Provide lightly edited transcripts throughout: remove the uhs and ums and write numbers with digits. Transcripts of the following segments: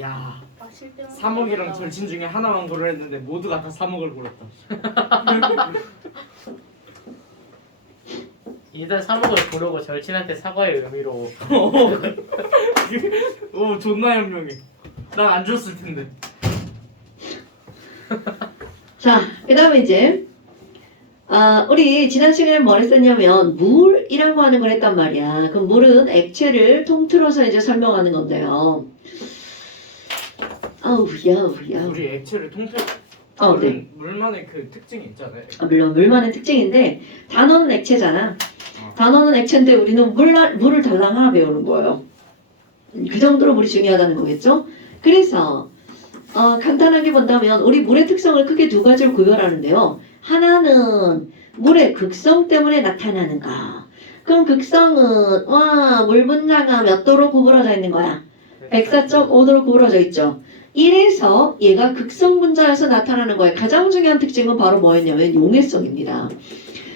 야, 마실 때마다 3억이랑 절친 중에 하나만 고르라 했는데 모두가 다 3억을 고랐다. 일단 3억을 고르고 절친한테 사과의 의미로 오, 존나 현명해. 난 안 줬을 텐데. 자, 그 다음에 이제 우리 지난 시간에 뭘 했었냐면 물이라고 하는 걸 했단 말이야. 그럼 물은 액체를 통틀어서 이제 설명하는 건데요. 아우 야우. 우리 액체를 통틀. 네. 물만의 그 특징이 있잖아요. 물론 물만의 특징인데 단어는 액체잖아. 단어는 액체인데 우리는 물을 달랑 하나 배우는 거예요. 그 정도로 물이 중요하다는 거겠죠? 그래서 간단하게 본다면 우리 물의 특성을 크게 두 가지로 구별하는데요. 하나는 물의 극성 때문에 나타나는가. 그럼 극성은 물 분자가 몇 도로 구부러져 있는 거야? 104.5도로 구부러져 있죠. 이래서 얘가 극성 분자여서 나타나는 거예요. 가장 중요한 특징은 바로 뭐였냐면 용해성입니다.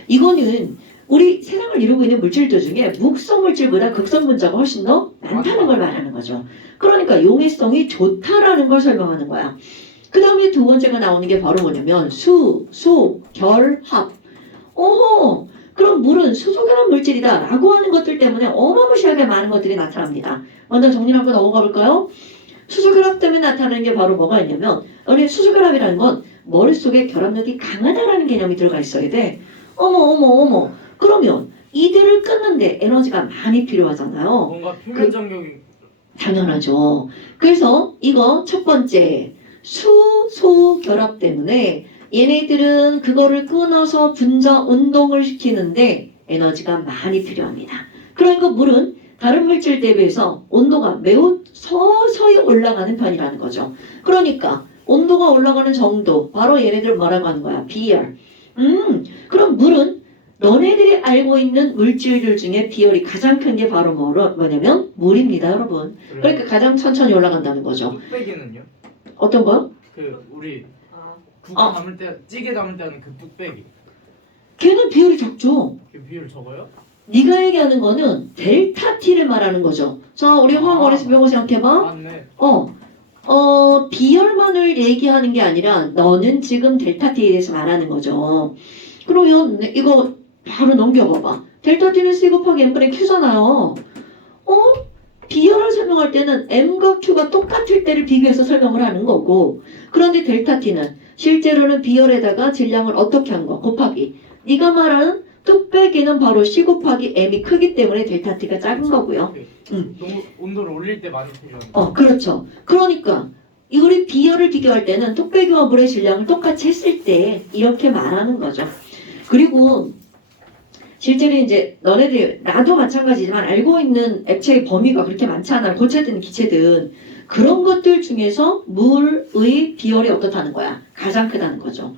이거는 우리 세상을 이루고 있는 물질들 중에 묵성 물질보다 극성 분자가 훨씬 더 많다는 걸 말하는 거죠. 그러니까 용해성이 좋다라는 걸 설명하는 거야. 그 다음에 두 번째가 나오는 게 바로 뭐냐면 수, 소, 결, 합. 그럼 물은 수소결합 물질이다 라고 하는 것들 때문에 어마무시하게 많은 것들이 나타납니다. 먼저 정리를 한번 넘어가 볼까요? 수소결합 때문에 나타나는 게 바로 뭐가 있냐면 우리 수소결합이라는 건 머릿속에 결합력이 강하다라는 개념이 들어가 있어야 돼. 어머. 그러면 이들을 끊는데 에너지가 많이 필요하잖아요. 뭔가 표면 장력이 당연하죠. 그래서 이거 첫 번째 수소 결합 때문에 얘네들은 그거를 끊어서 분자 운동을 시키는데 에너지가 많이 필요합니다. 그러니까 물은 다른 물질 대비해서 온도가 매우 서서히 올라가는 편이라는 거죠. 그러니까 온도가 올라가는 정도 바로 얘네들 뭐라고 하는 거야? 비열. 그럼 물은 너네들이 알고 있는 물질들 중에 비열이 가장 큰 게 바로 뭐냐면 물입니다, 여러분. 그러니까 가장 천천히 올라간다는 거죠. 뚝배기는요? 어떤 거? 그 우리 국 어. 담을 때 찌개 담을 때 하는 그 뚝배기. 걔는 비열이 적죠. 그 비율 적어요? 네가 얘기하는 거는 델타 T를 말하는 거죠. 자, 우리 화학원에서 배운 거 생각해봐. 맞네. 비열만을 얘기하는 게 아니라 너는 지금 델타 T에 대해서 말하는 거죠. 그러면 이거 바로 넘겨봐봐. 델타 T는 C 곱하기 M분의 Q잖아요. 비열을 설명할 때는 M과 Q가 똑같을 때를 비교해서 설명을 하는 거고, 그런데 델타 T는 실제로는 비열에다가 질량을 어떻게 한 거? 곱하기. 네가 말하는 뚝배기는 바로 C 곱하기 M이 크기 때문에 델타 T가 작은 거고요. 너무 온도를 올릴 때 많이 필요한. 그렇죠. 그러니까 우리 비열을 비교할 때는 뚝배기와 물의 질량을 똑같이 했을 때 이렇게 말하는 거죠. 그리고 실제로 이제 너네들 나도 마찬가지지만 알고 있는 액체의 범위가 그렇게 많지 않아. 고체든 기체든 그런 것들 중에서 물의 비열이 어떻다는 거야. 가장 크다는 거죠.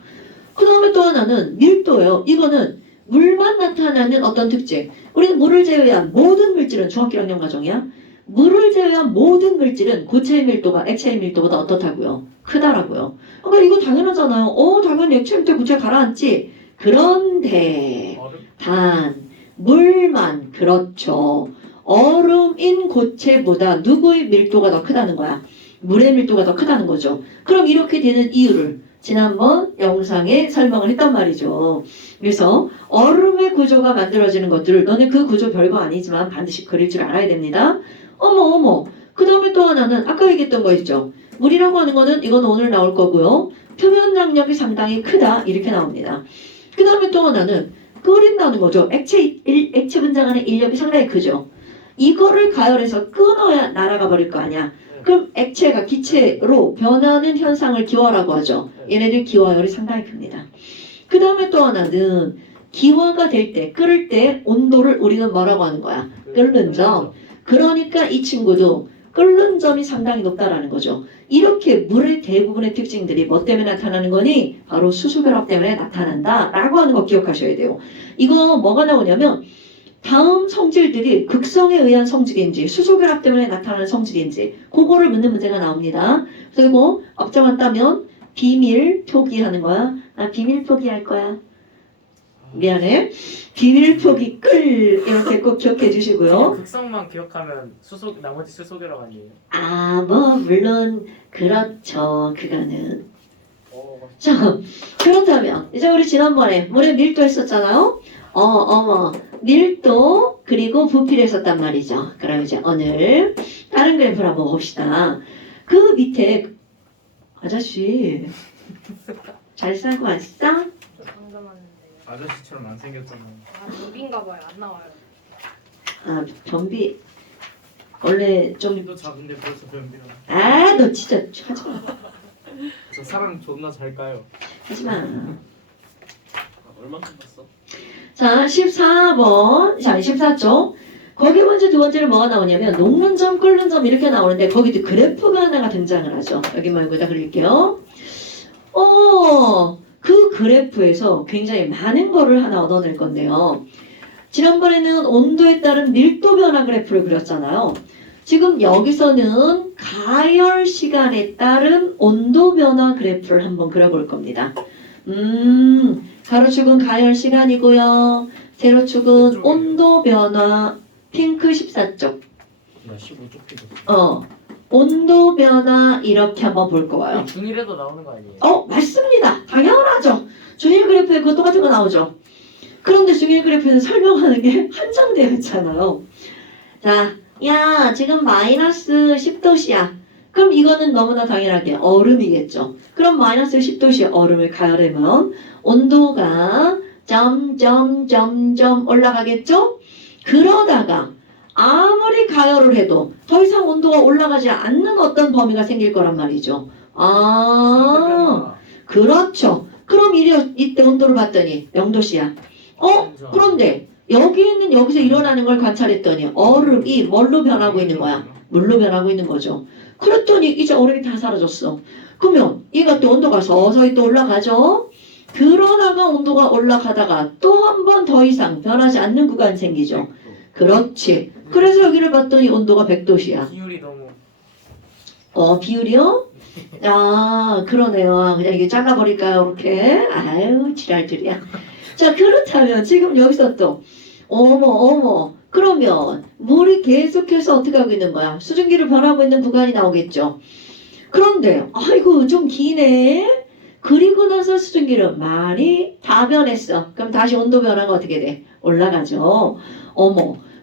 그 다음에 또 하나는 밀도예요. 이거는 물만 나타나는 어떤 특징. 우리는 물을 제외한 모든 물질은 중학기학년 과정이야. 물을 제외한 모든 물질은 고체의 밀도가 액체의 밀도보다 어떻다고요? 크다라고요. 그러니까 이거 당연하잖아요. 당연히 액체 밑에 고체 가라앉지. 그런데 얼음? 단 물만 그렇죠. 얼음인 고체보다 누구의 밀도가 더 크다는 거야? 물의 밀도가 더 크다는 거죠. 그럼 이렇게 되는 이유를 지난번 영상에 설명을 했단 말이죠. 그래서 얼음의 구조가 만들어지는 것들을 너네 그 구조 별거 아니지만 반드시 그릴 줄 알아야 됩니다. 그 다음에 또 하나는 아까 얘기했던 거 있죠. 물이라고 하는 거는 이건 오늘 나올 거고요. 표면 장력이 상당히 크다 이렇게 나옵니다. 그 다음에 또 하나는 끓인다는 거죠. 액체 분자 간의 인력이 상당히 크죠. 이거를 가열해서 끊어야 날아가 버릴 거 아니야. 그럼 액체가 기체로 변하는 현상을 기화라고 하죠. 얘네들 기화열이 상당히 큽니다. 그 다음에 또 하나는 기화가 될 때, 끓을 때 온도를 우리는 뭐라고 하는 거야? 끓는 점. 그러니까 이 친구도 끓는 점이 상당히 높다라는 거죠. 이렇게 물의 대부분의 특징들이 뭐 때문에 나타나는 거니? 바로 수소결합 때문에 나타난다 라고 하는 거 기억하셔야 돼요. 이거 뭐가 나오냐면 다음 성질들이 극성에 의한 성질인지 수소결합 때문에 나타나는 성질인지 그거를 묻는 문제가 나옵니다. 그리고 업자만 따면 비밀 표기하는 거야. 나 비밀 표기할 거야. 미안해. 비밀포기 끌 이렇게 꼭 기억해 주시고요. 극성만 기억하면 수속 나머지 수속이라고 아니에요? 아, 뭐 물론 그렇죠. 그거는. 어, 자, 그렇다면 이제 우리 지난번에 물에 밀도 했었잖아요. 어머, 밀도 그리고 부피를 했었단 말이죠. 그럼 이제 오늘 다른 그래프를 한번 봅시다. 그 밑에 아저씨 잘 살고 왔어? 저 방금 왔는데요. 아저씨처럼 안 생겼잖아. 아, 여긴가 봐요. 안 나와요. 아, 변비 원래 좀 키도 작은데 벌써 변비라. 아, 너 진짜 하지마. 저 사람 존나 잘 까요. 하지마. 얼마큼 봤어? 자, 14번. 자, 14쪽. 거기 먼저 두 번째로 뭐가 나오냐면 녹는 점, 끓는 점 이렇게 나오는데 거기도 그래프가 하나가 등장을 하죠. 여기 말고다 그릴게요. 그 그래프에서 굉장히 많은 거를 하나 얻어낼 건데요. 지난번에는 온도에 따른 밀도 변화 그래프를 그렸잖아요. 지금 여기서는 가열 시간에 따른 온도 변화 그래프를 한번 그려볼 겁니다. 가로축은 가열 시간이고요. 세로축은 온도 변화 핑크 14쪽. 나 15쪽 피고. 온도 변화 이렇게 한번 볼 거예요. 중1에도 나오는 거 아니에요? 맞습니다. 당연하죠. 중일 그래프에 그 똑같은 거 나오죠. 그런데 중일 그래프에는 설명하는 게 한정되어 있잖아요. 자, 야, 지금 마이너스 10도씨야. 그럼 이거는 너무나 당연하게 얼음이겠죠. 그럼 마이너스 10도씨 얼음을 가열하면 온도가 점점 올라가겠죠? 그러다가 아무리 가열을 해도 더 이상 온도가 올라가지 않는 어떤 범위가 생길 거란 말이죠. 그렇죠. 그럼 이때 온도를 봤더니 0도씨야. 그런데 여기서 일어나는 걸 관찰했더니 얼음이 뭘로 변하고 있는 거야? 물로 변하고 있는 거죠. 그랬더니 이제 얼음이 다 사라졌어. 그러면 얘가 또 온도가 서서히 또 올라가죠. 그러다가 온도가 올라가다가 또 한 번 더 이상 변하지 않는 구간이 생기죠. 그렇지. 그래서 여기를 봤더니 온도가 100도씨야. 비율이 너무 비율이요? 아, 그러네요. 그냥 이게 잘라버릴까요? 이렇게. 아유, 지랄들이야. 자, 그렇다면 지금 여기서 또 어머 그러면 물이 계속해서 어떻게 하고 있는 거야? 수증기를 변하고 있는 구간이 나오겠죠. 그런데 아이고 좀 기네. 그리고 나서 수증기를 많이 다 변했어. 그럼 다시 온도 변화가 어떻게 돼? 올라가죠.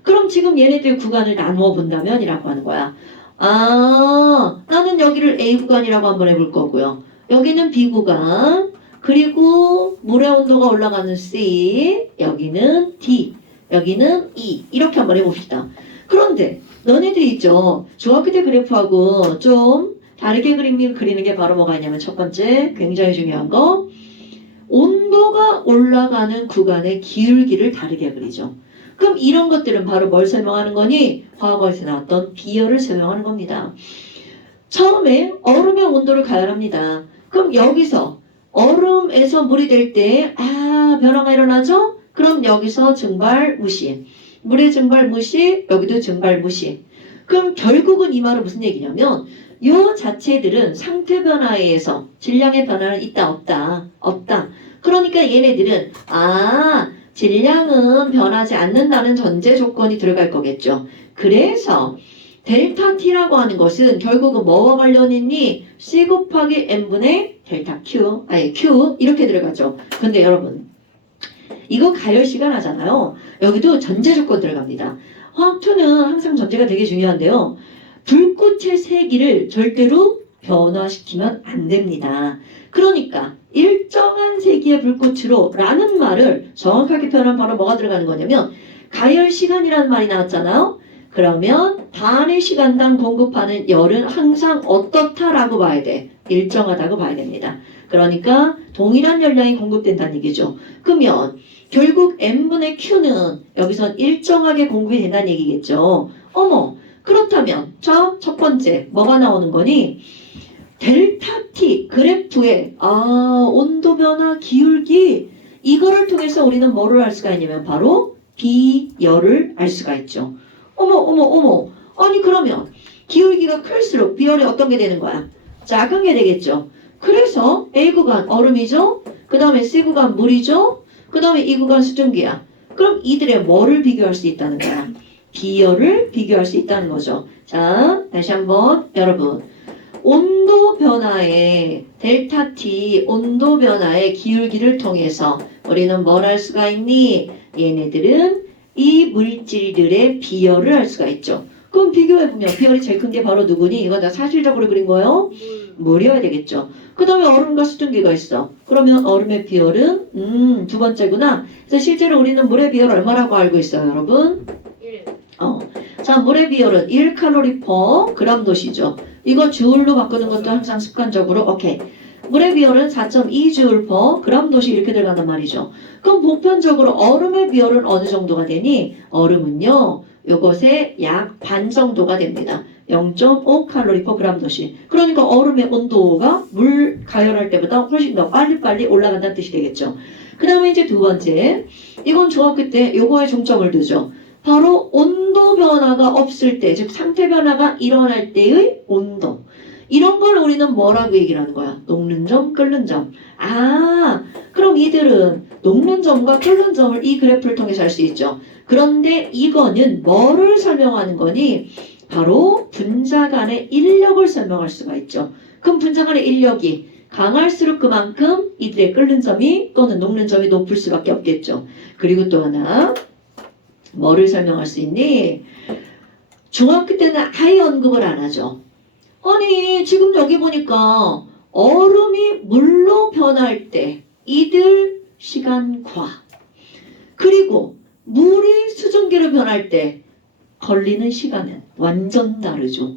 그럼 지금 얘네들 구간을 나누어 본다면 이라고 하는 거야. 나는 여기를 A 구간이라고 한번 해볼 거고요. 여기는 B 구간, 그리고 물의 온도가 올라가는 C, 여기는 D, 여기는 E 이렇게 한번 해봅시다. 그런데 너네들이 있죠. 중학교 때 그래프하고 좀 다르게 그리는 게 바로 뭐가 있냐면 첫 번째 굉장히 중요한 거 온도가 올라가는 구간의 기울기를 다르게 그리죠. 그럼 이런 것들은 바로 뭘 설명하는 거니? 과거에서 나왔던 비열을 설명하는 겁니다. 처음에 얼음의 온도를 가열합니다. 그럼 여기서 얼음에서 물이 될 때 변화가 일어나죠? 그럼 여기서 증발 무시. 물의 증발 무시, 여기도 증발 무시. 그럼 결국은 이 말은 무슨 얘기냐면 요 자체들은 상태 변화에 의해서 질량의 변화는 있다 없다. 그러니까 얘네들은 질량은 변하지 않는다는 전제 조건이 들어갈 거겠죠. 그래서 델타 T라고 하는 것은 결국은 뭐와 관련있니? C 곱하기 N분의 델타 Q, Q 이렇게 들어가죠. 근데 여러분 이거 가열 시간 하잖아요. 여기도 전제 조건 들어갑니다. 화학2는 항상 전제가 되게 중요한데요. 불꽃의 세기를 절대로 변화시키면 안 됩니다. 그러니까 일정한 세기의 불꽃으로 라는 말을 정확하게 표현하면 바로 뭐가 들어가는 거냐면 가열 시간이라는 말이 나왔잖아요. 그러면 단위 시간당 공급하는 열은 항상 어떻다라고 봐야 돼. 일정하다고 봐야 됩니다. 그러니까 동일한 열량이 공급된다는 얘기죠. 그러면 결국 N분의 Q는 여기선 일정하게 공급이 된다는 얘기겠죠. 그렇다면 자, 첫 번째 뭐가 나오는 거니? 델타 T 그래프의 온도 변화 기울기 이거를 통해서 우리는 뭐를 알 수가 있냐면 바로 비열을 알 수가 있죠. 어머 아니 그러면 기울기가 클수록 비열이 어떤 게 되는 거야? 작은 게 되겠죠. 그래서 A 구간 얼음이죠. 그 다음에 C 구간 물이죠. 그 다음에 이 구간 수증기야. 그럼 이들의 뭐를 비교할 수 있다는 거야? 비열을 비교할 수 있다는 거죠. 자, 다시 한번 여러분. 온도 변화의 델타 T 온도 변화의 기울기를 통해서 우리는 뭘 할 수가 있니? 얘네들은 이 물질들의 비열을 알 수가 있죠. 그럼 비교해보면 비열이 제일 큰 게 바로 누구니? 이거 다 사실적으로 그린 거예요? 물이어야 되겠죠. 그 다음에 얼음과 수증기가 있어. 그러면 얼음의 비열은 두 번째구나. 그래서 실제로 우리는 물의 비열 얼마라고 알고 있어요, 여러분? 1. 자, 물의 비열은 1칼로리 퍼 그램 도시죠. 이거 주울로 바꾸는 것도 항상 습관적으로 오케이. 물의 비열은 4.2주울 퍼 그램 도시 이렇게 들어간단 말이죠. 그럼 보편적으로 얼음의 비열은 어느 정도가 되니? 얼음은요. 요것의 약 반 정도가 됩니다. 0.5 칼로리 퍼 그램 도시. 그러니까 얼음의 온도가 물 가열할 때보다 훨씬 더 빨리빨리 올라간다는 뜻이 되겠죠. 그 다음에 이제 두 번째. 이건 중학교 때 요거에 중점을 두죠. 바로 온도 변화가 없을 때, 즉 상태 변화가 일어날 때의 온도. 이런 걸 우리는 뭐라고 얘기를 하는 거야? 녹는 점, 끓는 점. 아, 그럼 이들은 녹는 점과 끓는 점을 이 그래프를 통해서 알 수 있죠. 그런데 이거는 뭐를 설명하는 거니? 바로 분자 간의 인력을 설명할 수가 있죠. 그럼 분자 간의 인력이 강할수록 그만큼 이들의 끓는 점이 또는 녹는 점이 높을 수밖에 없겠죠. 그리고 또 하나 뭐를 설명할 수 있니? 중학교 때는 아예 언급을 안 하죠. 아니 지금 여기 보니까 얼음이 물로 변할 때 이들 시간과 그리고 물이 수증기로 변할 때 걸리는 시간은 완전 다르죠.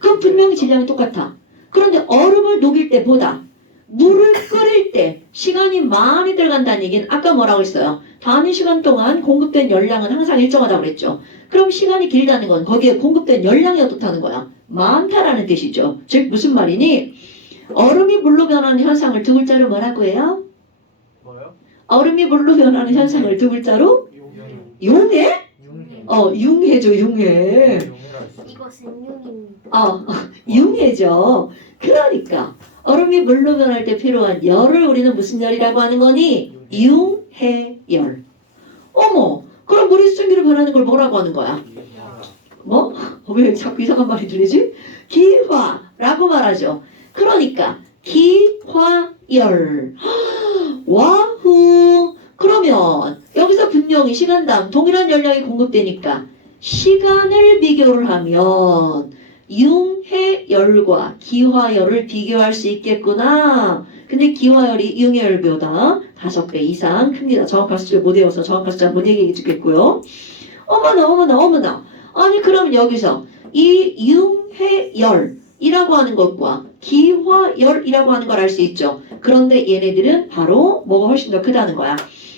그럼 분명히 질량이 똑같아. 그런데 얼음을 녹일 때보다 물을 끓일 때 시간이 많이 들어간다는 얘기는 아까 뭐라고 했어요? 단위 시간 동안 공급된 열량은 항상 일정하다고 그랬죠. 그럼 시간이 길다는 건 거기에 공급된 열량이 어떻다는 거야? 많다라는 뜻이죠. 즉 무슨 말이니? 얼음이 물로 변하는 현상을 두 글자로 뭐라고 해요? 뭐요? 얼음이 물로 변하는 현상을 두 글자로? 용해? 융해. 융해죠, 융해. 용해라 했어. 이것은 융입니다. 융해죠. 그러니까 얼음이 물로 변할 때 필요한 열을 우리는 무슨 열이라고 하는 거니? 융해열. 어머, 그럼 물이 수증기로 변하는 걸 뭐라고 하는 거야? 뭐? 왜 자꾸 이상한 말이 들리지? 기화라고 말하죠. 그러니까 기화열. 와후. 그러면 여기서 분명히 시간당 동일한 열량이 공급되니까 시간을 비교를 하면 융해열과 기화열을 비교할 수 있겠구나. 근데 기화열이 융해열보다 5배 이상 큽니다. 정확한 숫자 못 외워서 정확한 숫자 못 얘기해 주겠고요. 어머나. 아니 그럼 여기서 이 융해열이라고 하는 것과 기화열이라고 하는 걸 알 수 있죠. 그런데 얘네들은 바로 뭐가 훨씬 더 크다는 거야.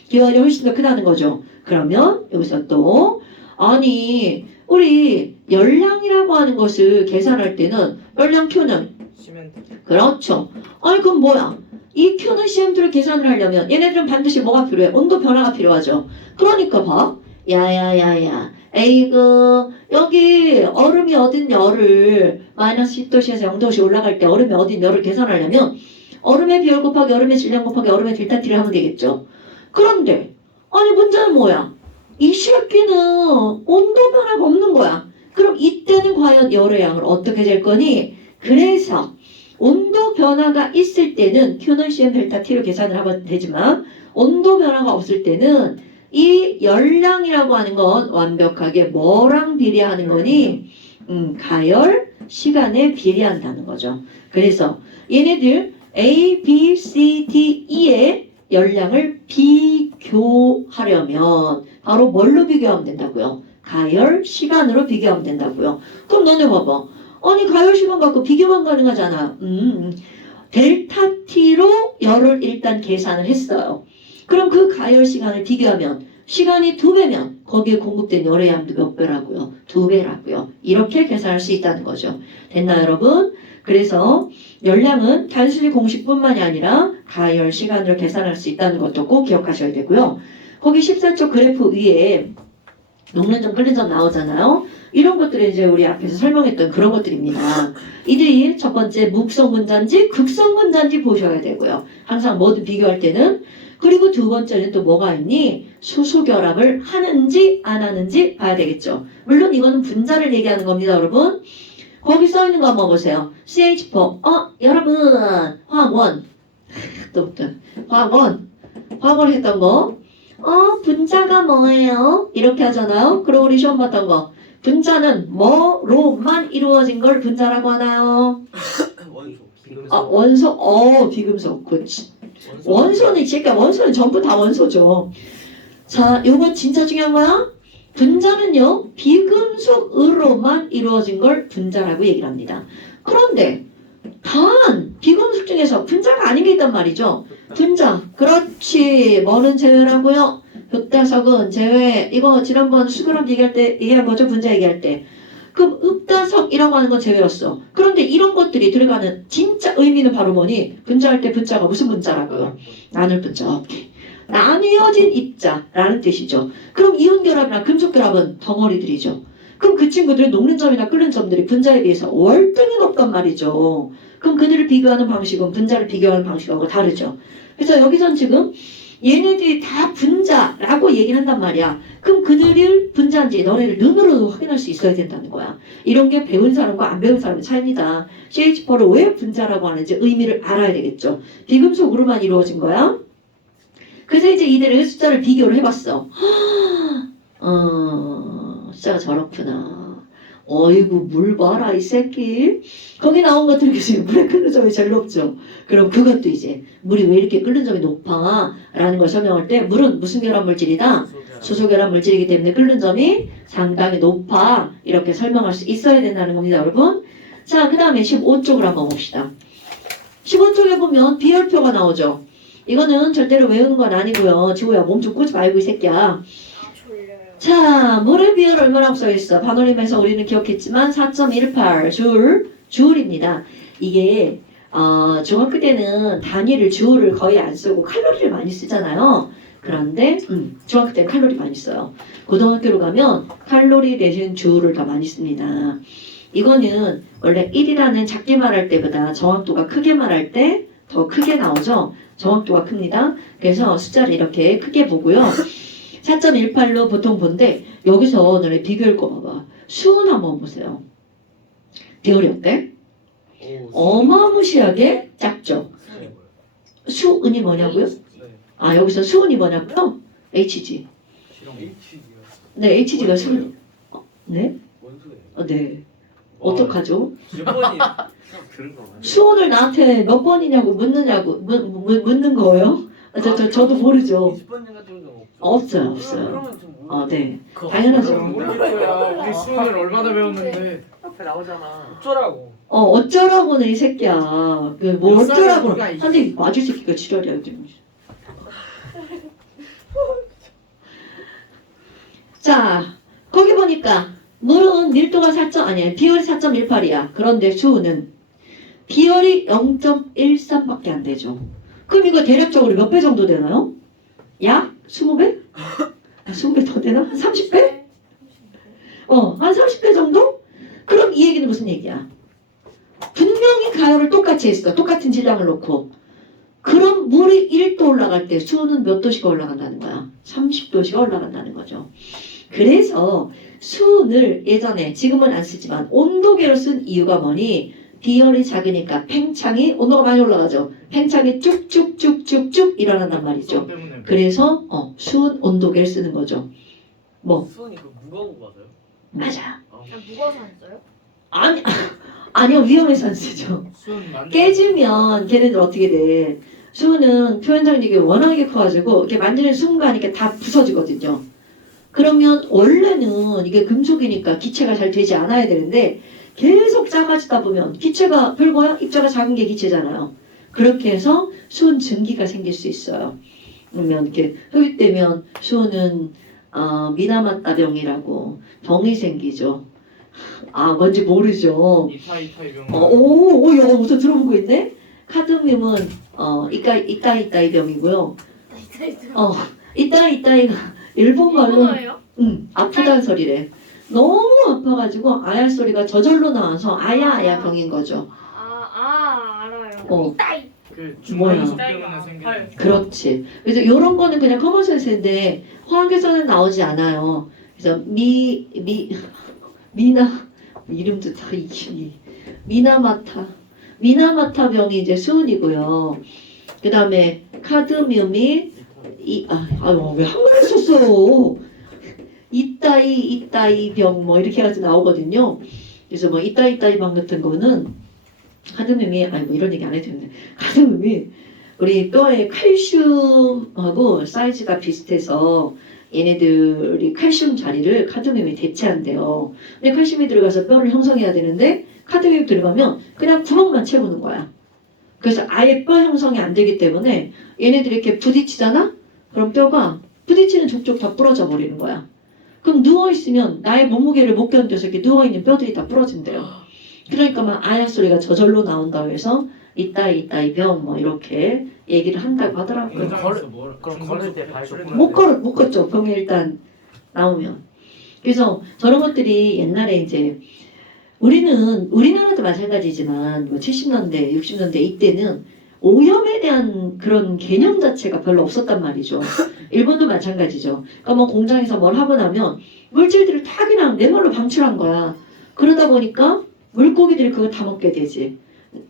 기화열이 훨씬 더 크다는 거죠. 그러면 여기서 또 아니 우리 열량이라고 하는 것을 계산할 때는 열량 Q는 시멘트. 그렇죠. 아니 그럼 뭐야? 이 Q는 CM2를 계산을 하려면 얘네들은 반드시 뭐가 필요해? 온도 변화가 필요하죠. 그러니까 봐. 야야야야. 에이그 여기 얼음이 얻은 열을 마이너스 10도씨에서 0도씨 올라갈 때 얼음이 얻은 열을 계산하려면 얼음의 비열 곱하기 얼음의 질량 곱하기 얼음의 델타 T를 하면 되겠죠. 그런데 아니 문제는 뭐야? 이 새끼는 온도 변화가 없는 거야. 그럼 이때는 과연 열의 양을 어떻게 잴 거니? 그래서 온도 변화가 있을 때는 Q는 CM 델타 T로 계산을 하면 되지만 온도 변화가 없을 때는 이 열량이라고 하는 건 완벽하게 뭐랑 비례하는 거니? 가열 시간에 비례한다는 거죠. 그래서 얘네들 A, B, C, D, E의 열량을 비교하려면 바로 뭘로 비교하면 된다고요? 가열 시간으로 비교하면 된다고요. 그럼 너네 봐봐. 아니 가열 시간 갖고 비교만 가능하잖아. 델타 T로 열을 일단 계산을 했어요. 그럼 그 가열 시간을 비교하면 시간이 2배면 거기에 공급된 열의 양도 몇 배라고요? 2배라고요. 이렇게 계산할 수 있다는 거죠. 됐나요 여러분? 그래서 열량은 단순히 공식뿐만이 아니라 가열 시간으로 계산할 수 있다는 것도 꼭 기억하셔야 되고요. 거기 14쪽 그래프 위에 녹는 점 끓는 점 나오잖아요. 이런 것들이 이제 우리 앞에서 설명했던 그런 것들입니다. 이들이 첫 번째 묵성분자인지 극성분자인지 보셔야 되고요. 항상 뭐든 비교할 때는. 그리고 두 번째는 또 뭐가 있니? 수소결합을 하는지 안 하는지 봐야 되겠죠. 물론 이거는 분자를 얘기하는 겁니다, 여러분. 거기 써 있는 거 한번 보세요. CH4. 여러분 화학원. 또부터 화학원 했던 거. 분자가 뭐예요? 이렇게 하잖아요. 그리고 우리 시험 봤던 거. 분자는 뭐로만 이루어진 걸 분자라고 하나요? 원소. 비금속. 그렇지. 원소는 그러니까 원소는 전부 다 원소죠. 자, 요거 진짜 중요한 거야. 분자는요, 비금속으로만 이루어진 걸 분자라고 얘기를 합니다. 그런데 단 비금속 중에서 분자가 아닌 게 있단 말이죠. 분자. 그렇지. 뭐는 제외라고요? 흑다석은 제외. 이거 지난번 수그럼 얘기한 거죠. 분자 얘기할 때. 그럼 흑다석이라고 하는 건 제외였어. 그런데 이런 것들이 들어가는 진짜 의미는 바로 뭐니? 분자할 때 분자가 무슨 분자라고요? 나눌 분자. 오케이. 나뉘어진 입자라는 뜻이죠. 그럼 이온결합이나 금속결합은 덩어리들이죠. 그럼 그 친구들의 녹는 점이나 끓는 점들이 분자에 비해서 월등히 높단 말이죠. 그럼 그들을 비교하는 방식은 분자를 비교하는 방식하고 다르죠. 그래서 여기선 지금 얘네들이 다 분자라고 얘기를 한단 말이야. 그럼 그들을 분자인지 너네를 눈으로도 확인할 수 있어야 된다는 거야. 이런 게 배운 사람과 안 배운 사람의 차이입니다. CH4를 왜 분자라고 하는지 의미를 알아야 되겠죠. 비금속으로만 이루어진 거야. 그래서 이제 이들의 숫자를 비교를 해봤어. 숫자가 저렇구나. 어이구 물 봐라 이 새끼. 거기 나온 것들 중에 물의 끓는 점이 제일 높죠. 그럼 그것도 이제 물이 왜 이렇게 끓는 점이 높아? 라는 걸 설명할 때 물은 무슨 결합 물질이다? 수소 결합 물질이기 때문에 끓는 점이 상당히 높아. 이렇게 설명할 수 있어야 된다는 겁니다, 여러분. 자, 그 다음에 15쪽을 한번 봅시다. 15쪽에 보면 비열표가 나오죠. 이거는 절대로 외우는 건 아니고요. 지호야 몸 좀 꾸지 말고 이 새끼야. 졸려요. 자, 물의 비율 얼마나 써있어? 반올림에서 우리는 기억했지만 4.18 주울입니다. 이게 중학교 때는 단위를 주울을 거의 안 쓰고 칼로리를 많이 쓰잖아요. 그런데 중학교 때는 칼로리 많이 써요. 고등학교로 가면 칼로리 대신 주울을 더 많이 씁니다. 이거는 원래 1이라는 작게 말할 때보다 정확도가 크게 말할 때 더 크게 나오죠. 정확도가 큽니다. 그래서 숫자를 이렇게 크게 보고요. 4.18로 보통 본데 여기서 너네 비교할 거 봐봐. 수은 한번 보세요. 비율이 어때? 어마무시하게 작죠. 수은이 뭐냐고요? 아 여기서 수은이 뭐냐고요? HG. 네, HG가 수은. 네? 네. 어떡하죠? 수온을 나한테 몇 번이냐고 묻느냐고 묻는 거예요? 저도 모르죠. 20번 같은 거 없어요. 네. 당연하죠. 우리 수능을 얼마나 배웠는데. 앞에 나오잖아. 어쩌라고. 어쩌라고는 이 새끼야. 뭐 몇 살이야, 어쩌라고. 누가 이 근데 와줄 새끼가 지랄이야 요즘. 자, 거기 보니까 물은 밀도가 4. 아니야. 비율이 4.18이야. 그런데 수은은 비율이 0.13밖에 안 되죠. 그럼 이거 대략적으로 몇 배 정도 되나요? 약 20배? 20배 더 되나? 30배? 한 30배 정도? 그럼 이 얘기는 무슨 얘기야? 분명히 가열을 똑같이 했어. 똑같은 질량을 놓고. 그럼 물이 1도 올라갈 때 수온은 몇 도씩 올라간다는 거야? 30도씩 올라간다는 거죠. 그래서 수온을 예전에, 지금은 안 쓰지만 온도계로 쓴 이유가 뭐니? 비열이 작으니까 팽창이, 온도가 많이 올라가죠. 팽창이 쭉쭉쭉쭉쭉 일어난단 말이죠. 그래서 수온 온도계를 쓰는 거죠. 뭐? 수은이 그 무거운 거 맞아요? 맞아. 그냥 무거워서 안 써요? 아니요, 위험해서 안 쓰죠. 깨지면 걔네들 어떻게 돼? 수은은 표현장력이 워낙에 커가지고 이렇게 만지는 순간 이렇게 다 부서지거든요. 그러면 원래는 이게 금속이니까 기체가 잘 되지 않아야 되는데 계속 작아지다 보면 기체가 별거야? 입자가 작은 게 기체잖아요. 그렇게 해서 수은 증기가 생길 수 있어요. 그러면 이렇게 흡입되면 수은은 미나마따병이라고 병이 생기죠. 뭔지 모르죠. 이타이 병. 영어부터 들어보고 있네. 카드뮴은 이따이 병이고요. 이따이가 일본 말로 일본어예요? 아프다는 소리래. 너무 아파가지고 아야 소리가 저절로 나와서 아야 병인 거죠. 알아요. 어. 이따이. 그 뭐야? 중간에서 때문에 생기는. 그렇지. 그래서 이런 거는 그냥 커먼센스인데 화학에서는 나오지 않아요. 그래서 미나 이름도 다 미나마타 병이 이제 수은이고요. 그 다음에 카드뮴이 왜 한글을 썼어? 이따이 병 뭐 이렇게 해가지고 나오거든요. 그래서 뭐 이따이 병 같은 거는 카드뮴이 뭐 이런 얘기 안 해도 되는데 카드뮴이 우리 뼈의 칼슘하고 사이즈가 비슷해서 얘네들이 칼슘 자리를 카드뮴이 대체한대요. 근데 칼슘이 들어가서 뼈를 형성해야 되는데 카드뮴이 들어가면 그냥 구멍만 채우는 거야. 그래서 아예 뼈 형성이 안 되기 때문에 얘네들이 이렇게 부딪히잖아? 그럼 뼈가 부딪히는 족족 다 부러져 버리는 거야. 그럼 누워있으면 나의 몸무게를 못 견뎌서 이렇게 누워있는 뼈들이 다 부러진대요. 그러니까 막 아야 소리가 저절로 나온다고 해서 이따이 병 뭐 이렇게 얘기를 한다고 하더라고요. 그럼 걸을 때 발도 못 걷죠. 병이 일단 나오면. 그래서 저런 것들이 옛날에 이제 우리나라도 마찬가지지만 뭐 70년대, 60년대 이때는 오염에 대한 그런 개념 자체가 별로 없었단 말이죠. 일본도 마찬가지죠. 그러니까 뭐 공장에서 뭘 하고 나면 물질들을 다 그냥 내 말로 방출한 거야. 그러다 보니까 물고기들이 그거 다 먹게 되지.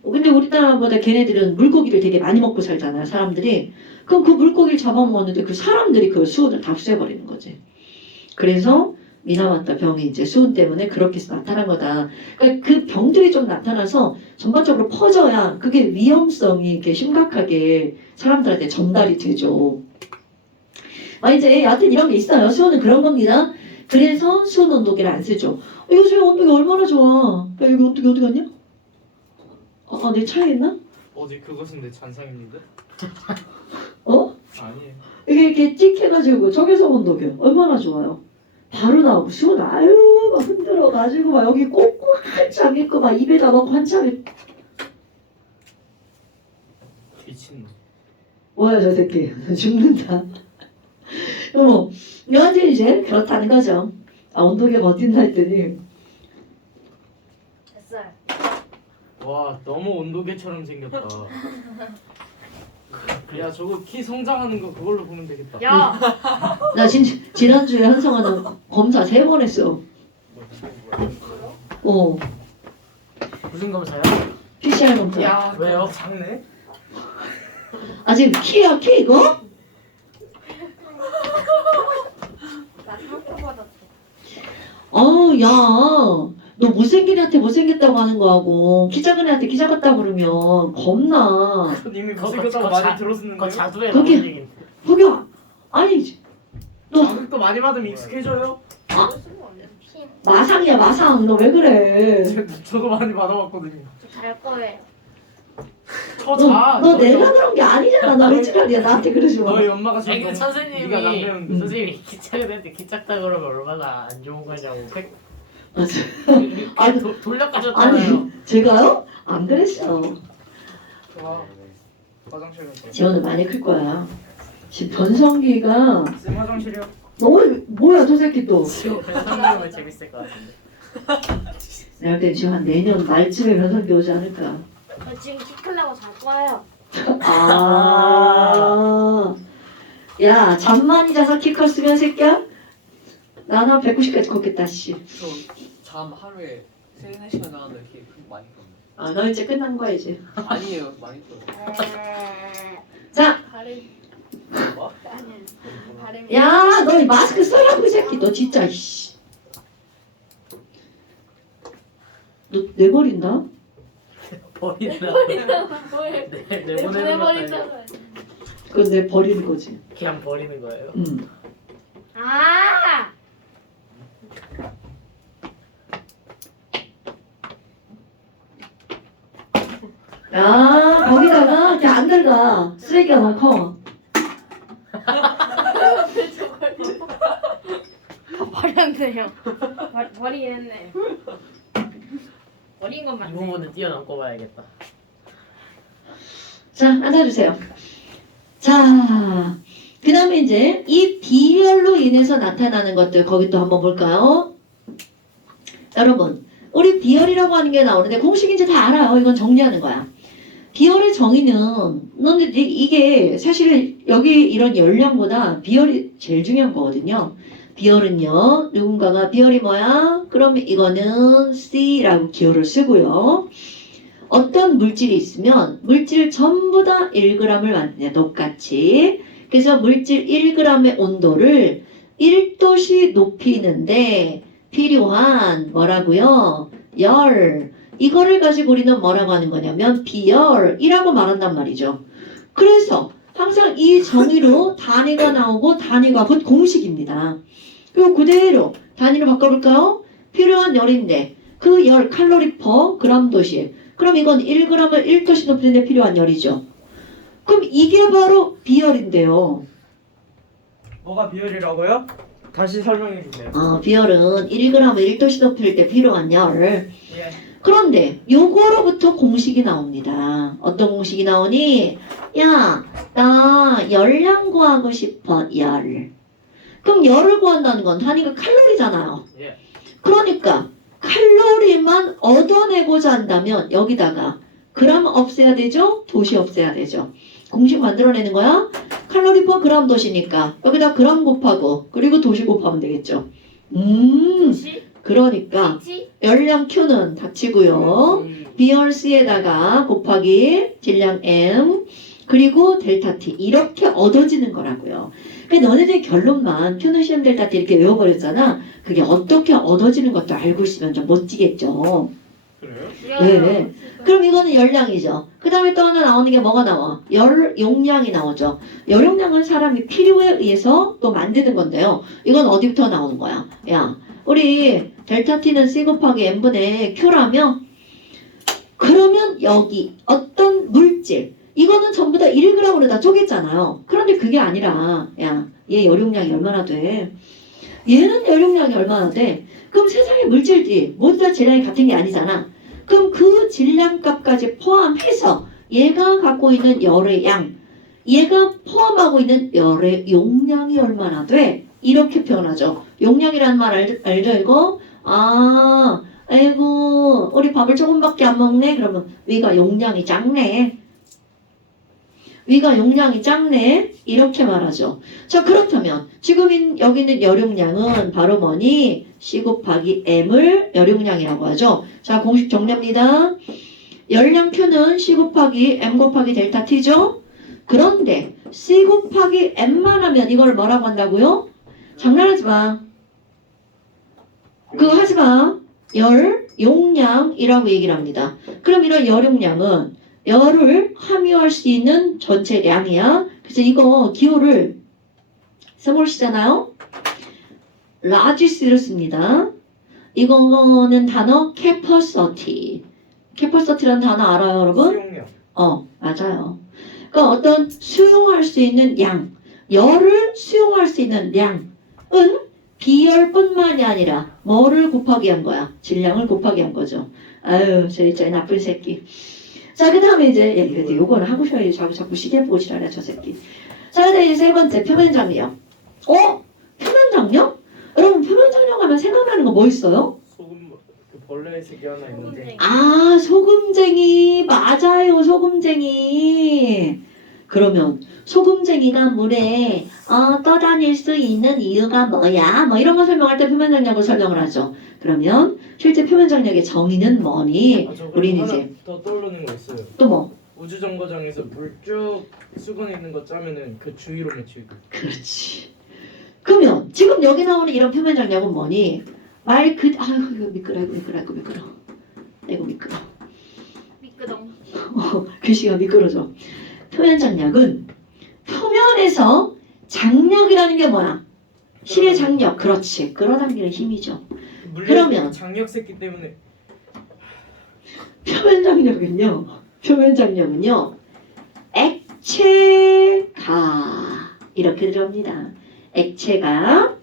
근데 우리나라보다 걔네들은 물고기를 되게 많이 먹고 살잖아요, 사람들이. 그럼 그 물고기를 잡아먹었는데 그 사람들이 그 수온을 다 없애버리는 거지. 그래서 미나마타 병이 이제 수은 때문에 그렇게 해서 나타난 거다. 그러니까 그 병들이 좀 나타나서 전반적으로 퍼져야 그게 위험성이 이렇게 심각하게 사람들한테 전달이 되죠. 이제 여하튼 이런 게 있어요. 수은은 그런 겁니다. 그래서 수은 온도계를 안 쓰죠. 요즘 온도계 얼마나 좋아. 야, 여기 온도계 어디 갔냐? 내 차에 있나? 어디 그것은 내 잔상입니다. 어? 아니에요. 이게 이렇게 찍 해가지고 적외선 온도계 얼마나 좋아요. 바로 나오고 수은 막 흔들어가지고 막 여기 꽂고 한참 있고 막 입에다 넣고 한참 미친놈. 뭐야 저 새끼 죽는다. 뭐 여하튼 이제 그렇다는 거죠. 온도계가 어딘가 했더니 됐어요. 와 너무 온도계처럼 생겼다. 야 저거 키 성장하는 거 그걸로 보면 되겠다. 야. 나 지난주에 한성하는 검사 3번 했어. 무슨 검사요? PCR 검사. 야 왜요? 작네. 지금 키야 키 이거? 나 상처받았어. 야. 너 못생긴 애한테 못생겼다고 하는 거하고 키 작은 애한테 키 작았다고 그러면 겁나. 이미 그거 못생겼다고 그거 많이 들었었는데. 그거 자두에 그게- 나온 얘기인데. 흑야 아니 너 자극도 많이 받으면 익숙해져요. 마상이야 마상. 너 왜 그래? 저도 많이 받아봤거든요. 잘 거예요. 너 내가 그런 게 아니잖아. 나 왜 지랄이야. 나한테 그러지 마. 너희 엄마가 아니 근데 선생님이 네가 남배우는데. 선생님이 키 작은 애한테 키 작다 그러면 얼마나 안 좋은 거냐고 맞아. 아니 돌려가셨잖아요. 아니 제가요? 안 그랬어. 좋아. 화장실 가. 지원은 많이 클 거야. 지금 변성기가 쌤 화장실이요. 뭐야 저 새끼 또. 지금 변상님은 재밌을 것 같은데. 내가 볼 때 지금 한 내년 말쯤에 변성기 오지 않을까. 저 지금 키 크려고 잘 거예요. 야 잠만이 자서 키 컸으면 새끼야? 난 한 190까지 컸겠다 씨. 잠 하루에 3-4시간 자는데 이렇게 많이 컸네. 너 이제 끝난 거야 이제. 아니에요, 많이 컸어요. 자, 발음. 뭐? 아니. 발음이. 야, 너 이 마스크 써라고 이 새끼. 너 진짜 씨. 너 내버린다? 버린다. 뭐해? 내보내는 거 아니에요? 내보내버린다고. 그건 내 버리는 거지. 그냥 버리는 거예요. 아. 야, 거기다가 그냥 안 들어가. 쓰레기가 너무 커. 버렸네요. 버리긴 했네. 버린 건 이 맞네. 부분은 뛰어넘고 봐야겠다. 자, 앉아주세요. 자, 그 다음에 이제 이 비열로 인해서 나타나는 것들 거기 또 한번 볼까요? 여러분 우리 비열이라고 하는 게 나오는데 공식 이제 다 알아요. 이건 정리하는 거야. 비열의 정의는 너네 이게 사실 여기 이런 열량보다 비열이 제일 중요한 거거든요. 비열은요. 누군가가 비열이 뭐야? 그럼 이거는 C라고 기호를 쓰고요. 어떤 물질이 있으면 물질 전부 다 1g을 만드냐 똑같이. 그래서 물질 1g의 온도를 1도씩 높이는데 필요한 뭐라고요? 열. 이거를 가지고 우리는 뭐라고 하는 거냐면 비열이라고 말한단 말이죠. 그래서 항상 이 정의로 단위가 나오고 단위가 곧 공식입니다. 그리고 그대로 단위로 바꿔볼까요? 필요한 열인데 그 열 칼로리 퍼 그램도씩. 그럼 이건 1g을 1도씩 높이는데 필요한 열이죠. 그럼 이게 바로 비열인데요. 뭐가 비열이라고요? 다시 설명해 주세요. 비열은 1g을 1도씩 높일 때 필요한 열. 예. 그런데 요거로부터 공식이 나옵니다. 어떤 공식이 나오니? 야, 나 열량 구하고 싶어. 열. 그럼 열을 구한다는 건 단위가 칼로리잖아요. 예. 그러니까 칼로리만 얻어내고자 한다면 여기다가 그램 없애야 되죠? 도시 없애야 되죠. 공식 만들어내는 거야. 칼로리 퍼 그램 도시니까 여기다 그램 곱하고 그리고 도시 곱하면 되겠죠. 혹시 그러니까 있지? 열량 Q는 닫히고요. 비열 C에다가 곱하기 질량 M 그리고 델타 T 이렇게 얻어지는 거라고요. 근데 너네들 결론만 Q는 CM 델타 T 이렇게 외워버렸잖아. 그게 어떻게 얻어지는 것도 알고 있으면 좀 멋지겠죠. 그래요? 네. 그럼 이거는 열량이죠. 그 다음에 또 하나 나오는 게 뭐가 나와? 열 용량이 나오죠. 열 용량은 사람이 필요에 의해서 또 만드는 건데요. 이건 어디부터 나오는 거야? 야, 우리 델타 T는 C 곱하기 M분의 Q라며? 그러면 여기 어떤 물질 이거는 전부 다 1g으로 다 쪼갰잖아요. 그런데 그게 아니라 야, 얘 열용량이 얼마나 돼? 얘는 열용량이 얼마나 돼? 그럼 세상의 물질들이 모두 다 질량이 같은 게 아니잖아. 그럼 그 질량값까지 포함해서 얘가 갖고 있는 열의 양, 얘가 포함하고 있는 열의 용량이 얼마나 돼? 이렇게 표현하죠. 용량이라는 말 알죠 이거? 아이고 우리 밥을 조금밖에 안 먹네? 그러면 위가 용량이 작네. 위가 용량이 작네. 이렇게 말하죠. 자 그렇다면 지금 여기 있는 열용량은 바로 뭐니? C 곱하기 M을 열용량이라고 하죠. 자 공식 정리합니다. 열량 Q는 C 곱하기 M 곱하기 델타 T죠. 그런데 C 곱하기 M만 하면 이걸 뭐라고 한다고요? 장난하지 마. 그거 하지 마. 열 용량이라고 얘기를 합니다. 그럼 이런 열용량은 열을 함유할 수 있는 전체량이야. 그래서 이거 기호를 스몰시잖아요. 라지스를 씁니다. 이거는 단어 capacity. capac이라는 단어 알아요, 여러분? 수용량. 맞아요. 그러니까 어떤 수용할 수 있는 양, 열을 수용할 수 있는 양은 비열뿐만이 아니라 뭐를 곱하기 한 거야? 질량을 곱하기 한 거죠. 아유, 저 진짜 나쁜 새끼. 자, 그 다음에 이제, 그래도 요거는 하고 싶어야지. 자꾸 시계 보고 지랄해, 저 새끼. 자, 그 다음에 이제 세 번째, 표면장력. 표면장력? 여러분, 표면장력 하면 생각나는 거 뭐 있어요? 소금 그 벌레 색이 하나 있는데. 소금쟁이. 맞아요, 소금쟁이. 그러면, 소금쟁이가 물에, 떠다닐 수 있는 이유가 뭐야? 뭐 이런 거 설명할 때 표면장력을 설명을 하죠. 그러면, 실제 표면장력의 정의는 뭐니? 우리는 하나 이제, 더 떠오르는 거 있어요. 또 뭐? 우주정거장에서 물 쭉 수건에 있는 거 짜면은 그 주위로 맺히고. 그렇지. 그러면 지금 여기 나오는 이런 표면 장력은 뭐니? 아유 이거 미끄러. 아이고 미끄러. 미끄덩. 글씨가 미끄러져. 표면 장력은 표면에서 장력이라는 게 뭐야? 실의 장력. 그렇지. 끌어당기는 힘이죠. 그러면 장력 새끼 때문에 표면 장력은요. 액체가 이렇게 들어옵니다. 액체가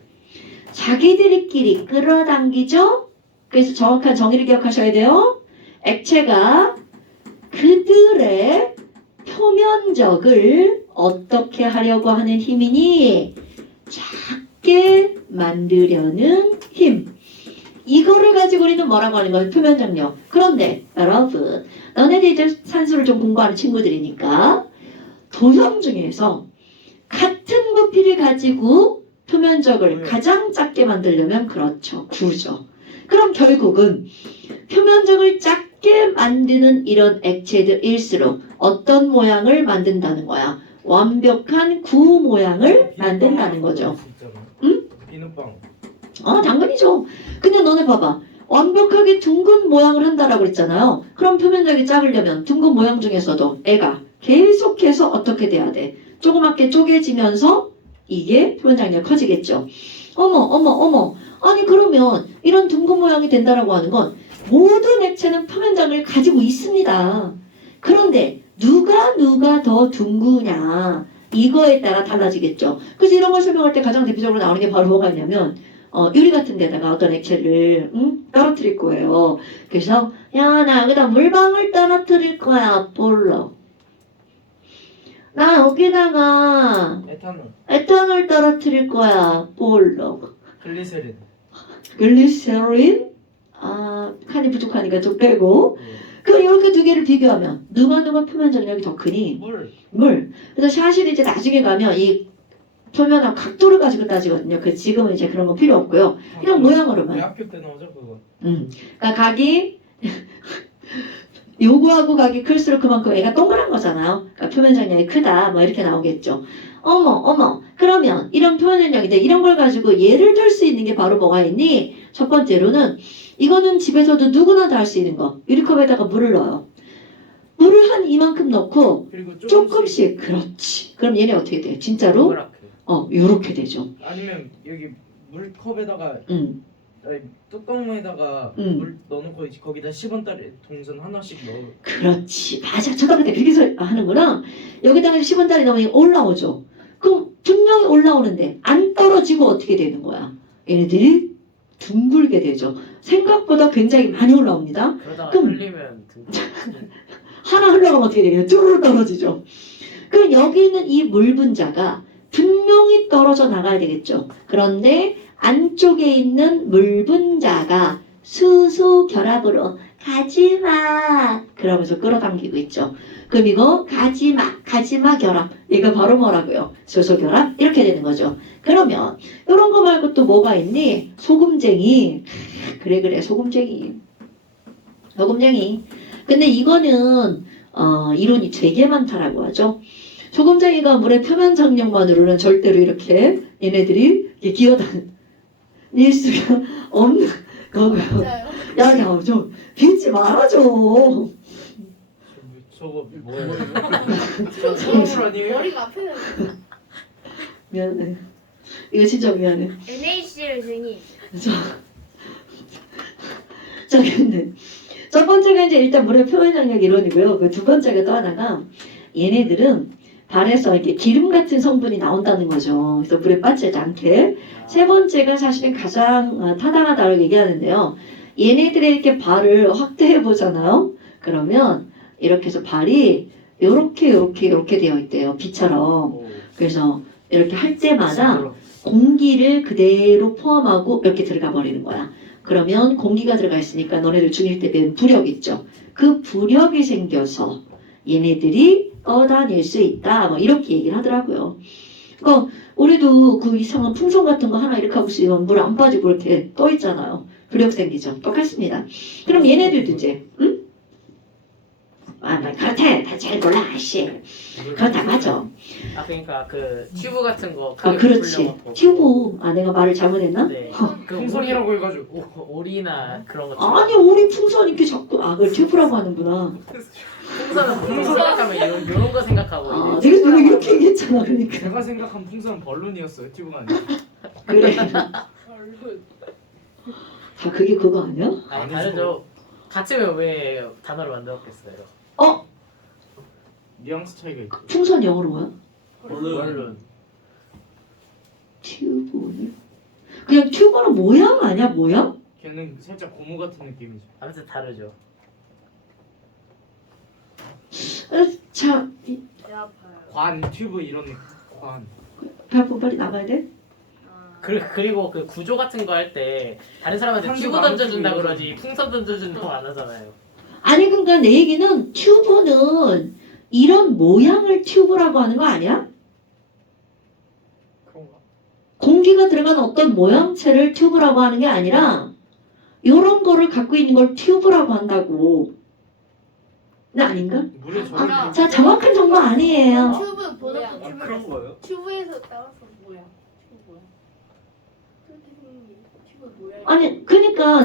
자기들끼리 끌어당기죠. 그래서 정확한 정의를 기억하셔야 돼요. 액체가 그들의 표면적을 어떻게 하려고 하는 힘이니? 작게 만들려는 힘. 이거를 가지고 우리는 뭐라고 하는 거예요? 표면 장력. 그런데 여러분, 너네들 이제 산수를 좀 공부하는 친구들이니까 도형 중에서 같은 부피를 가지고 표면적을 가장 작게 만들려면 그렇죠. 9죠. 그럼 결국은 표면적을 작게 만드는 이런 액체들일수록 어떤 모양을 만든다는 거야? 완벽한 구 모양을 만든다는 거죠. 진짜로. 응? 비눗방. 당근이죠. 근데 너네 봐봐. 완벽하게 둥근 모양을 한다라고 그랬잖아요. 그럼 표면적이 작으려면 둥근 모양 중에서도 애가 계속해서 어떻게 돼야 돼? 조그맣게 쪼개지면서 이게 표면 장력이 커지겠죠. 어머. 아니 그러면 이런 둥근 모양이 된다라고 하는 건 모든 액체는 표면 장력을 가지고 있습니다. 그런데 누가 더 둥그냐 이거에 따라 달라지겠죠. 그래서 이런 걸 설명할 때 가장 대표적으로 나오는 게 바로 뭐가 있냐면 유리 같은 데다가 어떤 액체를 떨어뜨릴 거예요. 그래서 야 나 여기다 물방울 떨어뜨릴 거야 볼로. 나 여기다가 에탄올 떨어뜨릴 거야 볼로. 글리세린. 글리세린? 칸이 부족하니까 좀 빼고. 그럼 이렇게 두 개를 비교하면 누가 표면 장력이 더 크니? 물. 그래서 사실 이제 나중에 가면 이 표면의 각도를 가지고 따지거든요. 그 지금은 이제 그런 거 필요 없고요. 그냥 모양으로만. 대학교 때 나오죠 그거. 그러니까 각이 요구하고 각이 클수록 그만큼 애가 동그란 거잖아요. 그러니까 표면 장력이 크다. 뭐 이렇게 나오겠죠. 어머. 그러면 이런 표면 장력인데 이런 걸 가지고 예를 들 수 있는 게 바로 뭐가 있니? 첫 번째로는 이거는 집에서도 누구나 다 할 수 있는 거. 유리컵에다가 물을 넣어요. 물을 한 이만큼 넣고 그리고 조금씩. 그렇지. 그럼 얘네 어떻게 돼? 진짜로? 요렇게 되죠. 아니면 여기 물컵에다가 아니, 뚜껑에다가 물 넣어놓고 거기다 10원짜리 동전 하나씩 넣어. 그렇지. 맞아. 초등학교 때 그렇게 하는구나. 여기다가 10원짜리 넣으면 올라오죠. 그럼 분명히 올라오는데 안 떨어지고 어떻게 되는 거야? 얘네들이 둥글게 되죠. 생각보다 굉장히 많이 올라옵니다. 그러다가 그럼 흘리면 하나 흘러가면 어떻게 되냐? 쭈르르 떨어지죠. 그럼 여기 있는 이 물 분자가 분명히 떨어져 나가야 되겠죠. 그런데 안쪽에 있는 물 분자가 수소 결합으로 가지마 그러면서 끌어당기고 있죠. 그럼 이거 가지마 결합 이거 바로 뭐라고요? 수소 결합 이렇게 되는 거죠. 그러면 이런 거 말고 또 뭐가 있니? 소금쟁이. 그래 소금쟁이. 근데 이거는 이론이 되게 많다라고 하죠. 소금쟁이가 물의 표면 장력만으로는 절대로 이렇게 얘네들이 기어다닐 수가 없는 거고요. 진짜요? 야, 좀 빚지 말아줘. 저거 뭐예요? 저 아니에요? 머리가 아프네. 미안해. 이거 진짜 미안해. NaCl 등이 자, 근데 첫 번째가 이제 일단 물의 표면 장력 이론이고요. 그 두 번째가 또 하나가 얘네들은 발에서 이렇게 기름 같은 성분이 나온다는 거죠. 그래서 물에 빠지지 않게. 세 번째가 사실은 가장 타당하다고 얘기하는데요. 얘네들의 이렇게 발을 확대해 보잖아요. 그러면 이렇게 해서 발이 요렇게 되어 있대요. 비처럼. 그래서 이렇게 할 때마다 공기를 그대로 포함하고 이렇게 들어가 버리는 거야. 그러면 공기가 들어가 있으니까 너네들 중1 때 배운 부력 있죠. 그 부력이 생겨서 얘네들이 떠다닐 수 있다. 뭐 이렇게 얘기를 하더라고요. 그러니까 우리도 그 이상한 풍선 같은 거 하나 이렇게 하고 있으면 물 안 빠지고 이렇게 떠 있잖아요. 부력 생기죠. 똑같습니다. 그럼 얘네들도 이제 그렇대. 다 잘 몰라 아씨. 그렇다 맞아. 그러니까 그 튜브 같은 거 그렇지. 튜브. 내가 말을 잘못했나? 네. 그 풍선이라고 해가지고. 오리나 그런 거. 아니 우리 풍선 이렇게 자꾸 그걸 튜브라고 하는구나. 풍선은 생각하면 이런 거 생각하고. 내가 이렇게 얘기했잖아. 그러니까. 제가 생각한 풍선은 벌룬이었어요. 튜브가 아니라. 그래. 얼굴. 다 그게 그거 아니야? 아니 다르죠. 같으면 왜 단어를 만들었겠어요? 뉘앙스 차이가 있죠. 풍선 영어로 뭐야? 물론 튜브. 그냥 튜브는 모양 아니야? 모양? 걔는 살짝 고무 같은 느낌이죠. 아무튼 다르죠. 자, 배 아파요. 관, 튜브 이런 관. 배 아프면 빨리 나가야 돼? 그리고 그 구조 같은 거 할 때 다른 사람한테 한두 튜브 안 던져준다 튜브 그러지 풍선 던져준다고 안 하잖아요. 아니 그러니까 내 얘기는 튜브는 이런 모양을 튜브라고 하는 거 아니야? 그런가? 공기가 들어간 어떤 모양체를 튜브라고 하는 게 아니라 이런 거를 갖고 있는 걸 튜브라고 한다고. 나 아닌가? 물에 아, 자 정확한 정보 아니에요. 튜브 보는 아, 거 그런 거예요? 튜브에서 따라서 뭐야? 튜브 뭐야? 그렇게 생긴 게 튜브 뭐야? 아니 그러니까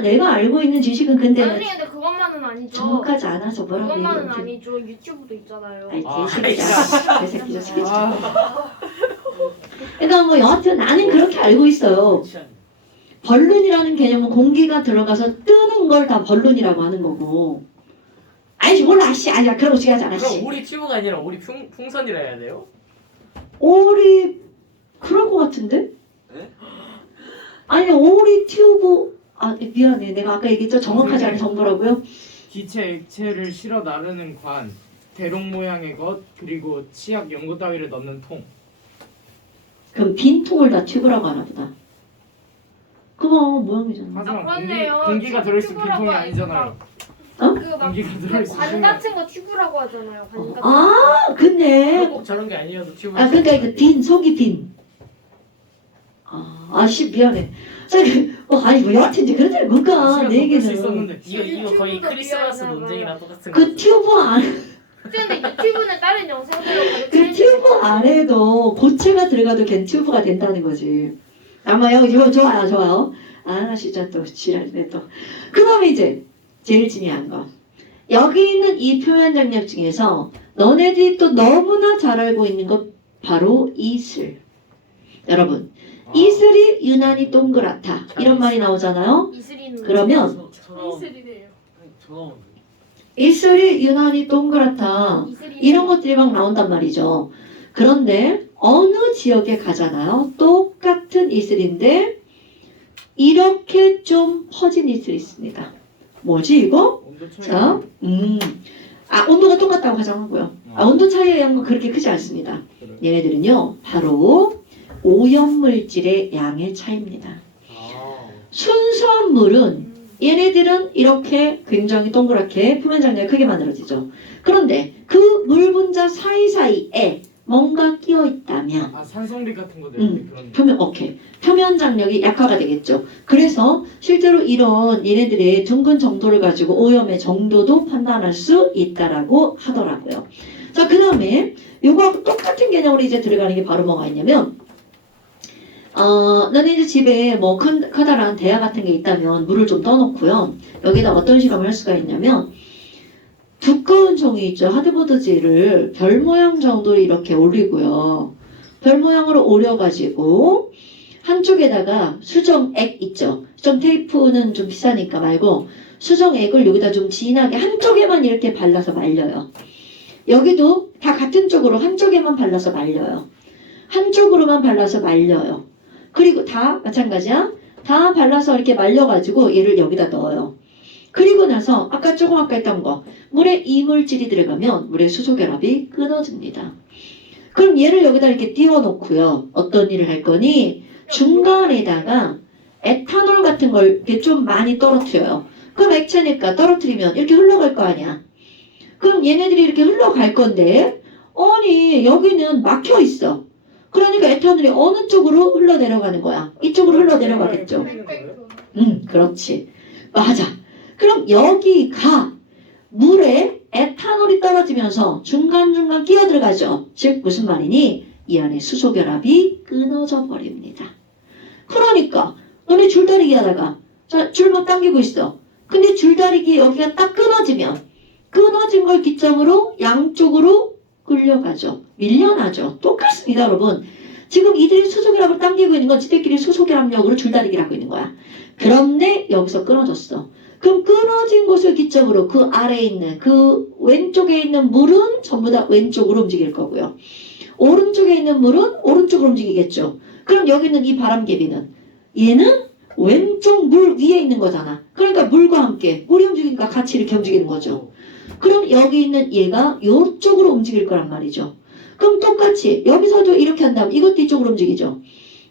내가 알고 있는 지식은 근데 아니 근데 그것만은 아니죠. 정확하지 않아서 뭐라고 그것만은 얘기해. 아니죠. 유튜브도 있잖아요. 아이 아, 개새끼야. 개새끼 저 새끼. 아, 그러니까 뭐 여하튼 나는 그렇게 알고 있어요. 취향. 벌룬이라는 개념은 공기가 들어가서 뜨는 걸 다 벌룬이라고 하는 거고. 아니지 몰라 아씨 아니야 그런 거 중요하지 않아 씨. 그럼 오리 튜브가 아니라 오리 풍선이라 해야 돼요? 오리 그럴 것 같은데? 네? 아니 오리 튜브 아 미안해 내가 아까 얘기했죠 정확하지 않은 정보라고요? 기체 액체를 실어 나르는 관, 대롱 모양의 것, 그리고 치약 연고 따위를 넣는 통. 그럼 빈 통을 다 튜브라고 하나 보다. 그거 모양이잖아. 하지만 그렇네요. 공기가 들어있을 빈통이 튜브라고 아니잖아요. 그막 공기가 들어있을 관 빈통. 같은 거 튜브라고 하잖아요. 관 같은 거. 아 근데 꼭 저런 게 아니어도 튜브. 아 그러니까 이거 빈 속이 빈. 아씨 미안해. 아니 뭐 여하튼 이제 그렇다는 뭔가 내 얘기는 있었는데. 이거 거의 튜브도 크리스마스 미안하다. 논쟁이랑 똑같은 그 거죠. 튜브 안 근데 유튜브는 다른 영상들로 그 튜브 안에도 고체가 들어가도 걘 튜브가 된다는 거지. 아마요 이거 좋아요 좋아요. 아 진짜 또 지랄이네 또. 그다음에 이제 제일 중요한 거. 여기 있는 이 표현 장력 중에서 너네들이 또 너무나 잘 알고 있는 것 바로 이슬. 여러분 이슬이 유난히 동그랗다 이런 말이 나오잖아요. 이슬이는 그러면 이슬이래요. 전화 이슬이 유난히 동그랗다 이런 것들이 막 나온단 말이죠. 그런데 어느 지역에 가잖아요. 똑같은 이슬인데 이렇게 좀 퍼진 이슬이 있습니다. 뭐지 이거? 온도 차이. 자, 온도가 똑같다고 가정하고요. 온도 차이에 의한 건 그렇게 크지 않습니다. 그래. 얘네들은요, 바로 오염물질의 양의 차이입니다. 아. 순수한 물은 얘네들은 이렇게 굉장히 동그랗게 표면 장력이 크게 만들어지죠. 그런데 그 물 분자 사이사이에 뭔가 끼어 있다면 아 산성비 같은 거 음. 그런. 표면 장력이 약화가 되겠죠. 그래서 실제로 이런 얘네들의 둥근 정도를 가지고 오염의 정도도 판단할 수 있다라고 하더라고요. 자, 그 다음에 요거하고 똑같은 개념으로 이제 들어가는 게 바로 뭐가 있냐면 너네 이제 집에 뭐 커다란 대야 같은 게 있다면 물을 좀 떠놓고요. 여기다 어떤 실험을 할 수가 있냐면 두꺼운 종이 있죠. 하드보드지를 별 모양 정도로 이렇게 올리고요. 별 모양으로 오려가지고 한쪽에다가 수정액 있죠. 수정 테이프는 좀 비싸니까 말고 수정액을 여기다 좀 진하게 한쪽에만 이렇게 발라서 말려요. 여기도 다 같은 쪽으로 한쪽에만 발라서 말려요. 한쪽으로만 발라서 말려요. 그리고 다 마찬가지야. 다 발라서 이렇게 말려가지고 얘를 여기다 넣어요. 그리고 나서 아까 조금 아까 했던 거 물에 이물질이 들어가면 물의 수소결합이 끊어집니다. 그럼 얘를 여기다 이렇게 띄워놓고요. 어떤 일을 할 거니? 중간에다가 에탄올 같은 걸 이렇게 좀 많이 떨어뜨려요. 그럼 액체니까 떨어뜨리면 이렇게 흘러갈 거 아니야. 그럼 얘네들이 이렇게 흘러갈 건데 아니 여기는 막혀 있어. 그러니까 에탄올이 어느 쪽으로 흘러내려가는 거야? 이쪽으로 흘러내려가겠죠. 그렇지. 맞아. 그럼 여기가 물에 에탄올이 떨어지면서 중간중간 끼어 들어가죠. 즉 무슨 말이니? 이 안에 수소결합이 끊어져 버립니다. 그러니까 너네 줄다리기 하다가 자, 줄만 당기고 있어. 근데 줄다리기 여기가 딱 끊어지면 끊어진 걸 기점으로 양쪽으로 끌려가죠. 밀려나죠. 똑같습니다, 여러분. 지금 이들이 수소결합을 당기고 있는 건 지들끼리 수소결합력으로 줄다리기를 하고 있는 거야. 그런데 여기서 끊어졌어. 그럼 끊어진 곳을 기점으로 그 아래에 있는 그 왼쪽에 있는 물은 전부 다 왼쪽으로 움직일 거고요. 오른쪽에 있는 물은 오른쪽으로 움직이겠죠. 그럼 여기 있는 이 바람개비는 얘는 왼쪽 물 위에 있는 거잖아. 그러니까 물과 함께 물이 움직이니까 같이 이렇게 움직이는 거죠. 그럼 여기 있는 얘가 이쪽으로 움직일 거란 말이죠. 그럼 똑같이 여기서도 이렇게 한다면 이것도 이쪽으로 움직이죠.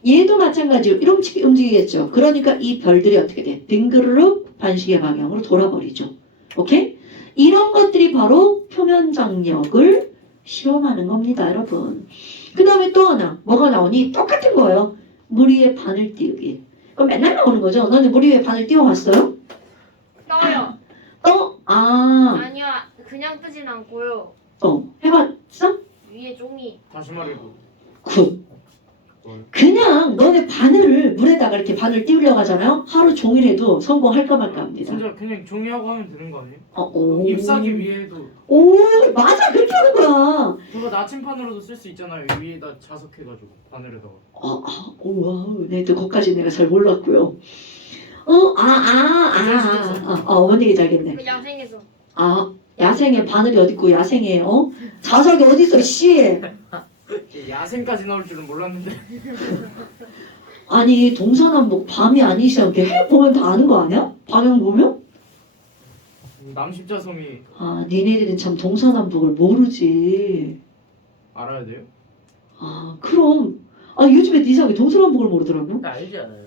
얘도 마찬가지로 이렇게 움직이겠죠. 그러니까 이 별들이 어떻게 돼? 빙그르륵 반시계 방향으로 돌아버리죠. 오케이? 이런 것들이 바로 표면 장력을 실험하는 겁니다, 여러분. 그 다음에 또 하나 뭐가 나오니? 똑같은 거예요. 물 위에 바늘 띄우기. 그럼 맨날 나오는 거죠. 너는 물 위에 바늘 띄워봤어요? 떠요. 아니요, 그냥 뜨진 않고요. 해봤어? 위에 종이. 다시 말해도 굿. 그냥 너네 바늘을 물에다가 이렇게 바늘 띄우려고 하잖아요. 하루 종일 해도 성공할까 말까 합니다. 진짜 그냥 종이하고 하면 되는 거 아니에요? 오. 잎사귀 위에도 오, 맞아. 그렇게 하는 거야. 그거 나침판으로도 쓸 수 있잖아요. 위에다 자석해가지고 바늘에다가. 와우. 네, 또 거기까지 내가 잘 몰랐고요. 뭔 얘기인지 알겠네. 그 야생에서. 야생에 바늘이 어딨고, 야생에, 자석이 어딨어, 씨. 야생까지 나올 줄은 몰랐는데. 아니, 동서남북 밤이 아니시야. 이렇게 해 보면 다 아는 거 아니야? 방향 보면? 남십자섬이 니네들은 참 동서남북을 모르지. 알아야 돼요? 그럼. 요즘에 네 사람이 동서남북을 모르더라고. 알지 않아요?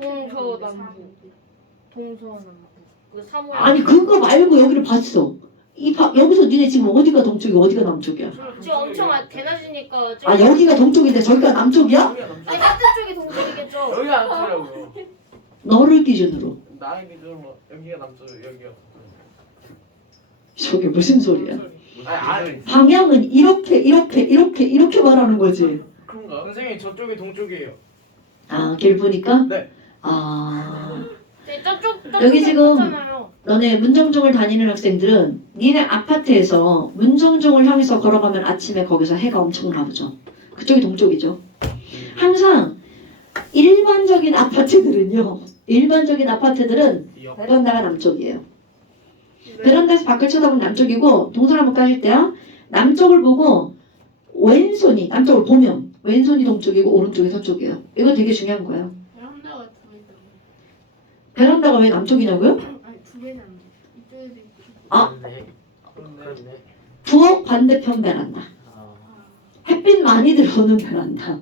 동서남북. 동서남북. 그 사모예드. 아니, 그거 말고 여기를 봤어. 여기서 니네 지금 어디가 동쪽이고 어디가 남쪽이야? 지금 엄청 대낮이니까. 여기가 동쪽인데 저기가 남쪽이야? 여기가 남쪽. 아니 같은 쪽이 동쪽이겠죠. 여기가 남쪽이라고요. 너를 기준으로. 나의 기준으로 여기가 남쪽, 여기가. 저게 무슨 소리야? 아니, 방향은 이렇게 말하는 거지. 그런가? 선생님 저쪽이 동쪽이에요. 길 보니까? 네. 네, 저쪽 여기 지금 잖아요. 너네 문정중을 다니는 학생들은 니네 아파트에서 문정중을 향해서 걸어가면 아침에 거기서 해가 엄청 나오죠. 그쪽이 동쪽이죠. 항상 일반적인 아파트들은 베란다가 남쪽이에요. 베란다에서 밖을 쳐다보면 남쪽이고 동서남북 가실 때야 남쪽을 보고 왼손이 남쪽을 보면 왼손이 동쪽이고 오른쪽이 서쪽이에요. 이거 되게 중요한 거예요. 베란다가 두 개다. 베란다가 왜 남쪽이냐고요? 아니 두 개는 안 돼. 이쪽에도 있고. 그렇네. 부엌 반대편 베란다. 햇빛 많이 들어오는 베란다.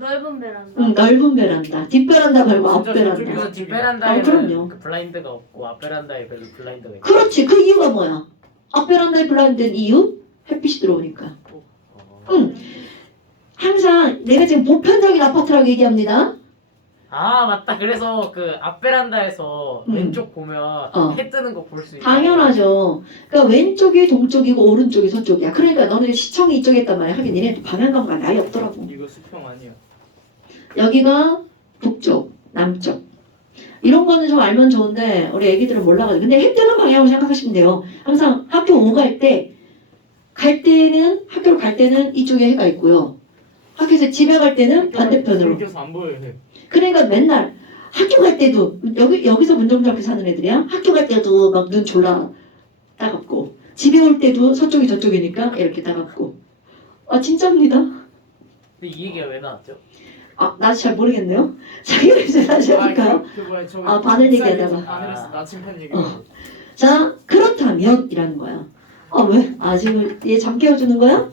넓은 베란다. 넓은 베란다. 뒷베란다 말고 앞베란다. 그래서 뒷 그럼요. 베란다에는 그 블라인드가 없고 앞 베란다에 그래도 블라인드가 있고. 그렇지. 그 이유가 뭐야? 앞베란다에 블라인드된 이유? 햇빛이 들어오니까. 항상 내가 지금 보편적인 아파트라고 얘기합니다. 맞다. 그래서 그 앞 베란다에서 왼쪽 보면 해 뜨는 거 볼 수 있어. 당연하죠. 그러니까 왼쪽이 동쪽이고 오른쪽이 서쪽이야. 그러니까 너는 시청이 이쪽에 있단 말이야. 하긴 니네 방향 감각이 아예 없더라고. 이거 수평 아니야. 여기가 북쪽, 남쪽. 이런 거는 좀 알면 좋은데 우리 애기들은 몰라가지고. 근데 해 뜨는 방향으로 생각하시면 돼요. 항상 학교 오갈 때 학교를 갈 때는 이쪽에 해가 있고요. 학교에서 집에 갈 때는 반대편으로. 그래서 안 보여요. 해. 그러니까 맨날 학교 갈 때도 여기서 문정중 앞에 사는 애들이야. 학교 갈 때도 막 눈 졸라 따갑고 집에 올 때도 서쪽이 저쪽이니까 이렇게 따갑고. 진짜입니다. 근데 이 얘기가 왜 나왔죠? 나 잘 모르겠네요. 자기가 이제 다시 해볼까요? 바늘 얘기하다가. 바늘에서 나침판 얘기. 자, 그렇다면 이라는 거야. 왜? 지금 얘 잠 깨워주는 거야?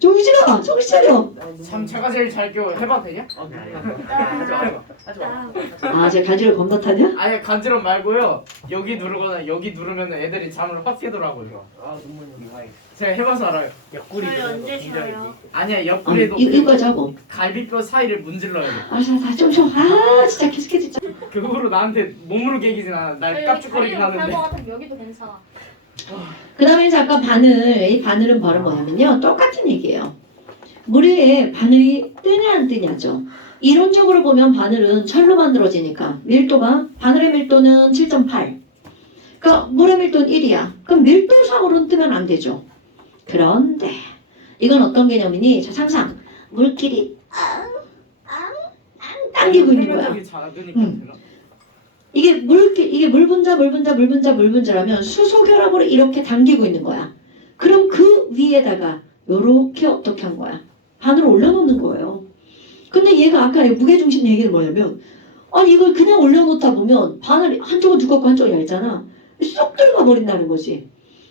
정신 차려! 정신 차려! 참 제가 제일 잘 끼워. 해봐도 되냐? 하지 마. 제 가지를 겁나 타냐? 아니 간지럼 말고요. 여기 누르거나 여기 누르면 애들이 잠을 확 깨더라고요. 눈물 나이. 제가 해봐서 알아요. 옆구리 저희 누르는 거 언제 굉장히 쉬어요? 아니야 옆구리에도 이거까지 하고. 갈비뼈 사이를 문질러야 돼. 좀. 진짜 계속해 진짜. 그 후로 나한테 몸으로 개기진 않아. 날 깝죽거리긴 하는데. 여기도 괜찮아. 그 다음에 잠깐 이 바늘은 바로 뭐냐면요. 똑같은 얘기예요. 물 위에 바늘이 뜨냐 안 뜨냐죠. 이론적으로 보면 바늘은 철로 만들어지니까 바늘의 밀도는 7.8. 그러니까 물의 밀도는 1이야. 그럼 밀도상으로는 뜨면 안 되죠. 그런데 이건 어떤 개념이니? 자, 상상. 물길이 당기고 있는 거야. 표면적이 작으니까 되나? 이게 물 분자라면 수소 결합으로 이렇게 당기고 있는 거야. 그럼 그 위에다가 요렇게 어떻게 한 거야? 바늘을 올려놓는 거예요. 근데 얘가 아까 무게중심 얘기는 뭐냐면 이걸 그냥 올려놓다 보면 바늘이 한쪽은 두껍고 한쪽은 얇잖아. 쏙 들어가 버린다는 거지.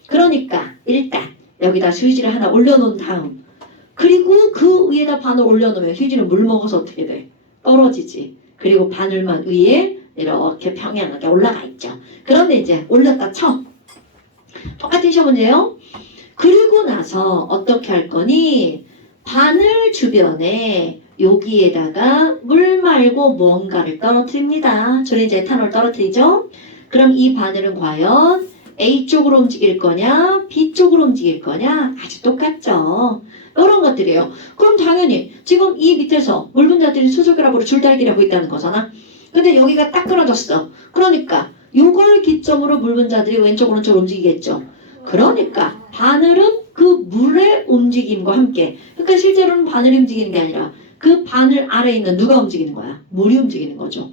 그러니까 일단 여기다 수유지를 하나 올려놓은 다음 그리고 그 위에다 바늘 올려놓으면 휴지는 물 먹어서 어떻게 돼? 떨어지지. 그리고 바늘만 위에 이렇게 평행하게 올라가 있죠. 그런데 이제 올렸다 쳐. 똑같은 시험 문제예요. 그리고 나서 어떻게 할 거니? 바늘 주변에 여기에다가 물 말고 무언가를 떨어뜨립니다. 저는 이제 에탄올 떨어뜨리죠. 그럼 이 바늘은 과연 A쪽으로 움직일 거냐 B쪽으로 움직일 거냐 아주 똑같죠. 이런 것들이에요. 그럼 당연히 지금 이 밑에서 물 분자들이 수소결합으로 줄다리기라고 있다는 거잖아. 근데 여기가 딱 끊어졌어. 그러니까 요걸 기점으로 물 분자들이 왼쪽 오른쪽으로 움직이겠죠. 그러니까 바늘은 그 물의 움직임과 함께, 그러니까 실제로는 바늘이 움직이는 게 아니라 그 바늘 아래에 있는 누가 움직이는 거야? 물이 움직이는 거죠.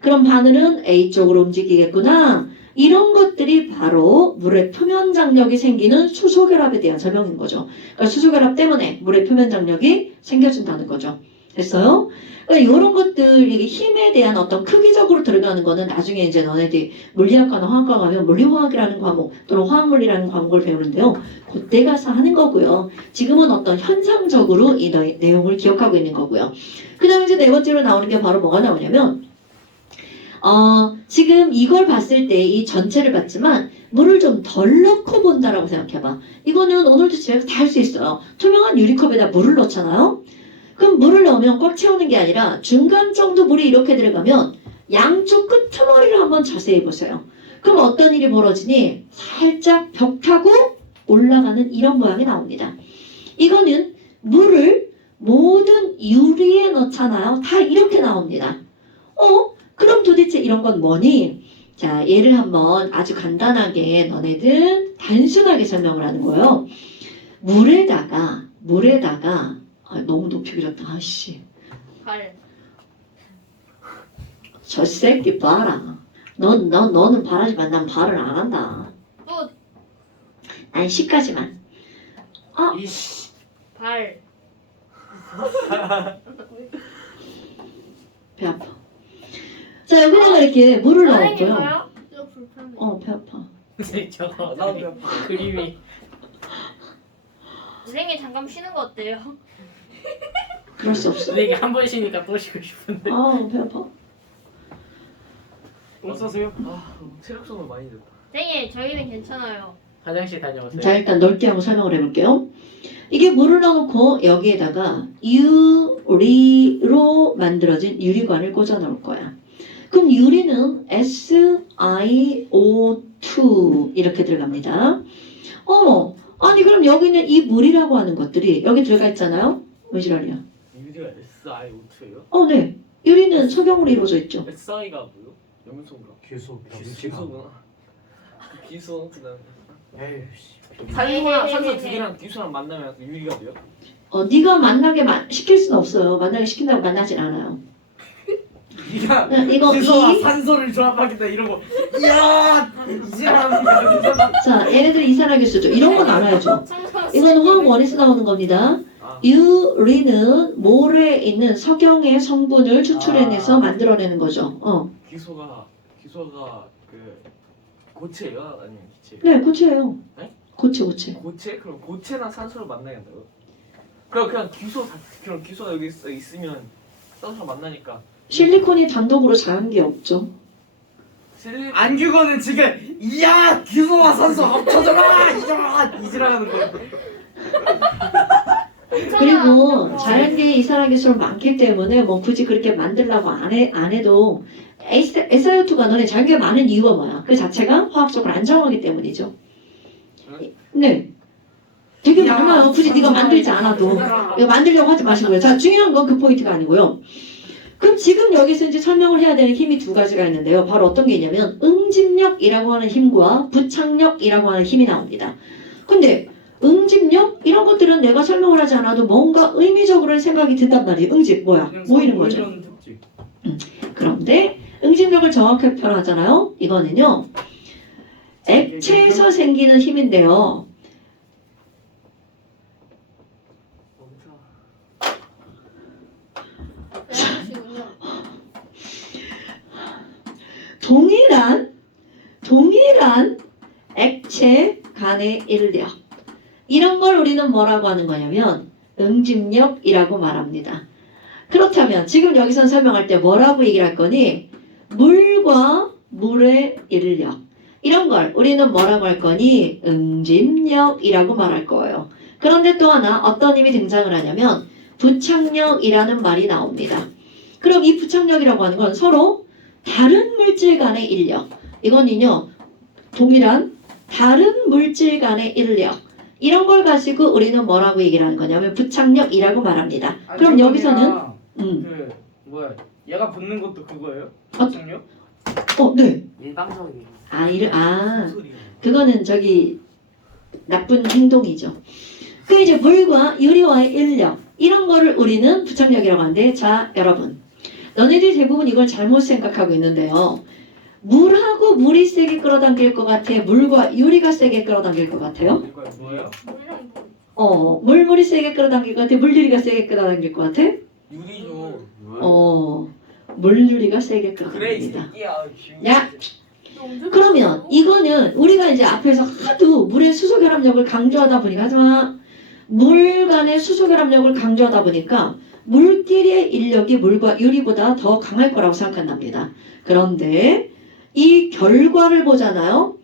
그럼 바늘은 A쪽으로 움직이겠구나. 이런 것들이 바로 물의 표면 장력이 생기는 수소결합에 대한 설명인 거죠. 그러니까 수소결합 때문에 물의 표면 장력이 생겨진다는 거죠. 됐어요? 그러니까 이런 것들, 이게 힘에 대한 어떤 크기적으로 들어가는 거는 나중에 이제 너네들이 물리학과나 화학과 가면 물리화학이라는 과목 또는 화학물리라는 과목을 배우는데요. 그때 가서 하는 거고요. 지금은 어떤 현상적으로 이 내용을 기억하고 있는 거고요. 그 다음에 이제 네 번째로 나오는 게 바로 뭐가 나오냐면 지금 이걸 봤을 때 이 전체를 봤지만 물을 좀 덜 넣고 본다라고 생각해봐. 이거는 오늘도 집에서 다 할 수 있어요. 투명한 유리컵에다 물을 넣잖아요. 그럼 물을 넣으면 꽉 채우는 게 아니라 중간 정도 물이 이렇게 들어가면 양쪽 끄트머리를 한번 자세히 보세요. 그럼 어떤 일이 벌어지니? 살짝 벽 타고 올라가는 이런 모양이 나옵니다. 이거는 물을 모든 유리에 넣잖아요. 다 이렇게 나옵니다. 그럼 도대체 이런 건 뭐니? 자, 얘를 한번 아주 간단하게 너네들 단순하게 설명을 하는 거예요. 물에다가 너무 높이 그렸다. 아씨. 발. 저 새끼 봐라. 너는 바라지만 난 발을 안 한다. 또 난 10까지만. 이씨. 발. 배 아파. 자, 여기다가 이렇게 물을 선생님 넣었고요. 봐요? 이거 불편해. 배 아파. 근데 저거 나도 배 아파. 그림이 선생님 잠깐 쉬는 거 어때요? 그럴 수 없어. 근데 이게 한 번 쉬니까 또 쉬고 싶은데. 배 아파. 똥 싸세요? 체력 소모 많이 됐다. 선생님 저희는 괜찮아요. 화장실 다녀오세요. 자, 일단 넓게 한번 설명을 해볼게요. 이게 물을 넣어놓고 여기에다가 유리로 만들어진 유리관을 꽂아 놓을 거야. 그럼 유리는 SiO2 이렇게 들어갑니다. 아니 그럼 여기는 이 물이라고 하는 것들이 여기 들어가 있잖아요. 왜 지랄이야? 유리가 SiO2예요? 네. 유리는 석영으로 이루어져 있죠. SI가 뭐요? 염소인가? 귀소. 기소구나. 기소 그다음 에이씨. 산소랑 산소 두 개랑 기소랑 만나면 유리가 돼요? 네가 만나게 시킬 수는 없어요. 만나게 시킨다고 만나진 않아요. 야, 이거 귀소와 산소를 조합하겠다 이러고. 이야, 이제 합니다. 자, 얘네들 이산화기 쓰죠. 이런 건 알아야죠. 이거는 화학 원에서 나오는 겁니다. 유리는 모래에 있는 석영의 성분을 추출해내서 만들어내는 거죠. 기소가 그 고체예요? 아니면 기체? 네, 고체예요. 네? 고체. 고체? 그럼 고체랑 산소를 만나야 한다고요? 그럼 기소가 여기 있으면 산소랑 만나니까 실리콘이 단독으로 자란 게 없죠. 안규건은 지금 이야 귀소와 산소 합쳐져라 이지라는 거야. 그리고 자연 게 이산화기술 많기 때문에 뭐 굳이 그렇게 만들려고 안 해도 SiO2가 너네 자연계가 많은 이유가 뭐야? 그 자체가 화학적으로 안정하기 때문이죠. 네. 되게 많아요. 굳이 네가 만들지 않아도. 이거 만들려고 하지 마시고요. 자, 중요한 건 그 포인트가 아니고요. 그럼 지금 여기서 이제 설명을 해야 되는 힘이 두 가지가 있는데요. 바로 어떤 게 있냐면 응집력이라고 하는 힘과 부착력이라고 하는 힘이 나옵니다. 근데 응집력 이런 것들은 내가 설명을 하지 않아도 뭔가 의미적으로는 생각이 든단 말이에요. 응집 뭐야? 모이는 거죠. 그런데 응집력을 정확하게 표현하잖아요. 이거는요. 액체에서 생기는 힘인데요. 동일한 액체 간의 인력. 이런 걸 우리는 뭐라고 하는 거냐면 응집력이라고 말합니다. 그렇다면 지금 여기서 설명할 때 뭐라고 얘기를 할 거니? 물과 물의 인력 이런 걸 우리는 뭐라고 할 거니? 응집력이라고 말할 거예요. 그런데 또 하나 어떤 힘이 등장을 하냐면 부착력이라는 말이 나옵니다. 그럼 이 부착력이라고 하는 건 서로 다른 물질 간의 인력 이거는요 동일한 다른 물질 간의 인력 이런 걸 가지고 우리는 뭐라고 얘기를 하는 거냐면 부착력이라고 말합니다. 아니, 그럼 저거 여기서는 그냥 그 뭐야 얘가 붙는 것도 그거예요? 부착력? 네. 일방적인. 소리야. 그거는 저기 나쁜 행동이죠. 그 이제 물과 유리와의 인력 이런 거를 우리는 부착력이라고 하는데 자 여러분 너네들이 대부분 이걸 잘못 생각하고 있는데요. 물하고 물이 세게 끌어당길 것 같아? 물과 유리가 세게 끌어당길 것 같아요? 이거 뭐예요? 물량 물이 세게 끌어당길 것 같아? 물유리가 세게 끌어당길 것 같아? 유리죠. 물유리가 세게 그래 이 끌어당깁니다. 새끼야. 야! 그러면 이거는 우리가 이제 앞에서 하도 물의 수소 결합력을 강조하다 보니까 하지만 물 간의 수소 결합력을 강조하다 보니까 물끼리의 인력이 물과 유리보다 더 강할 거라고 생각한답니다. 그런데 이 결과를 보잖아요.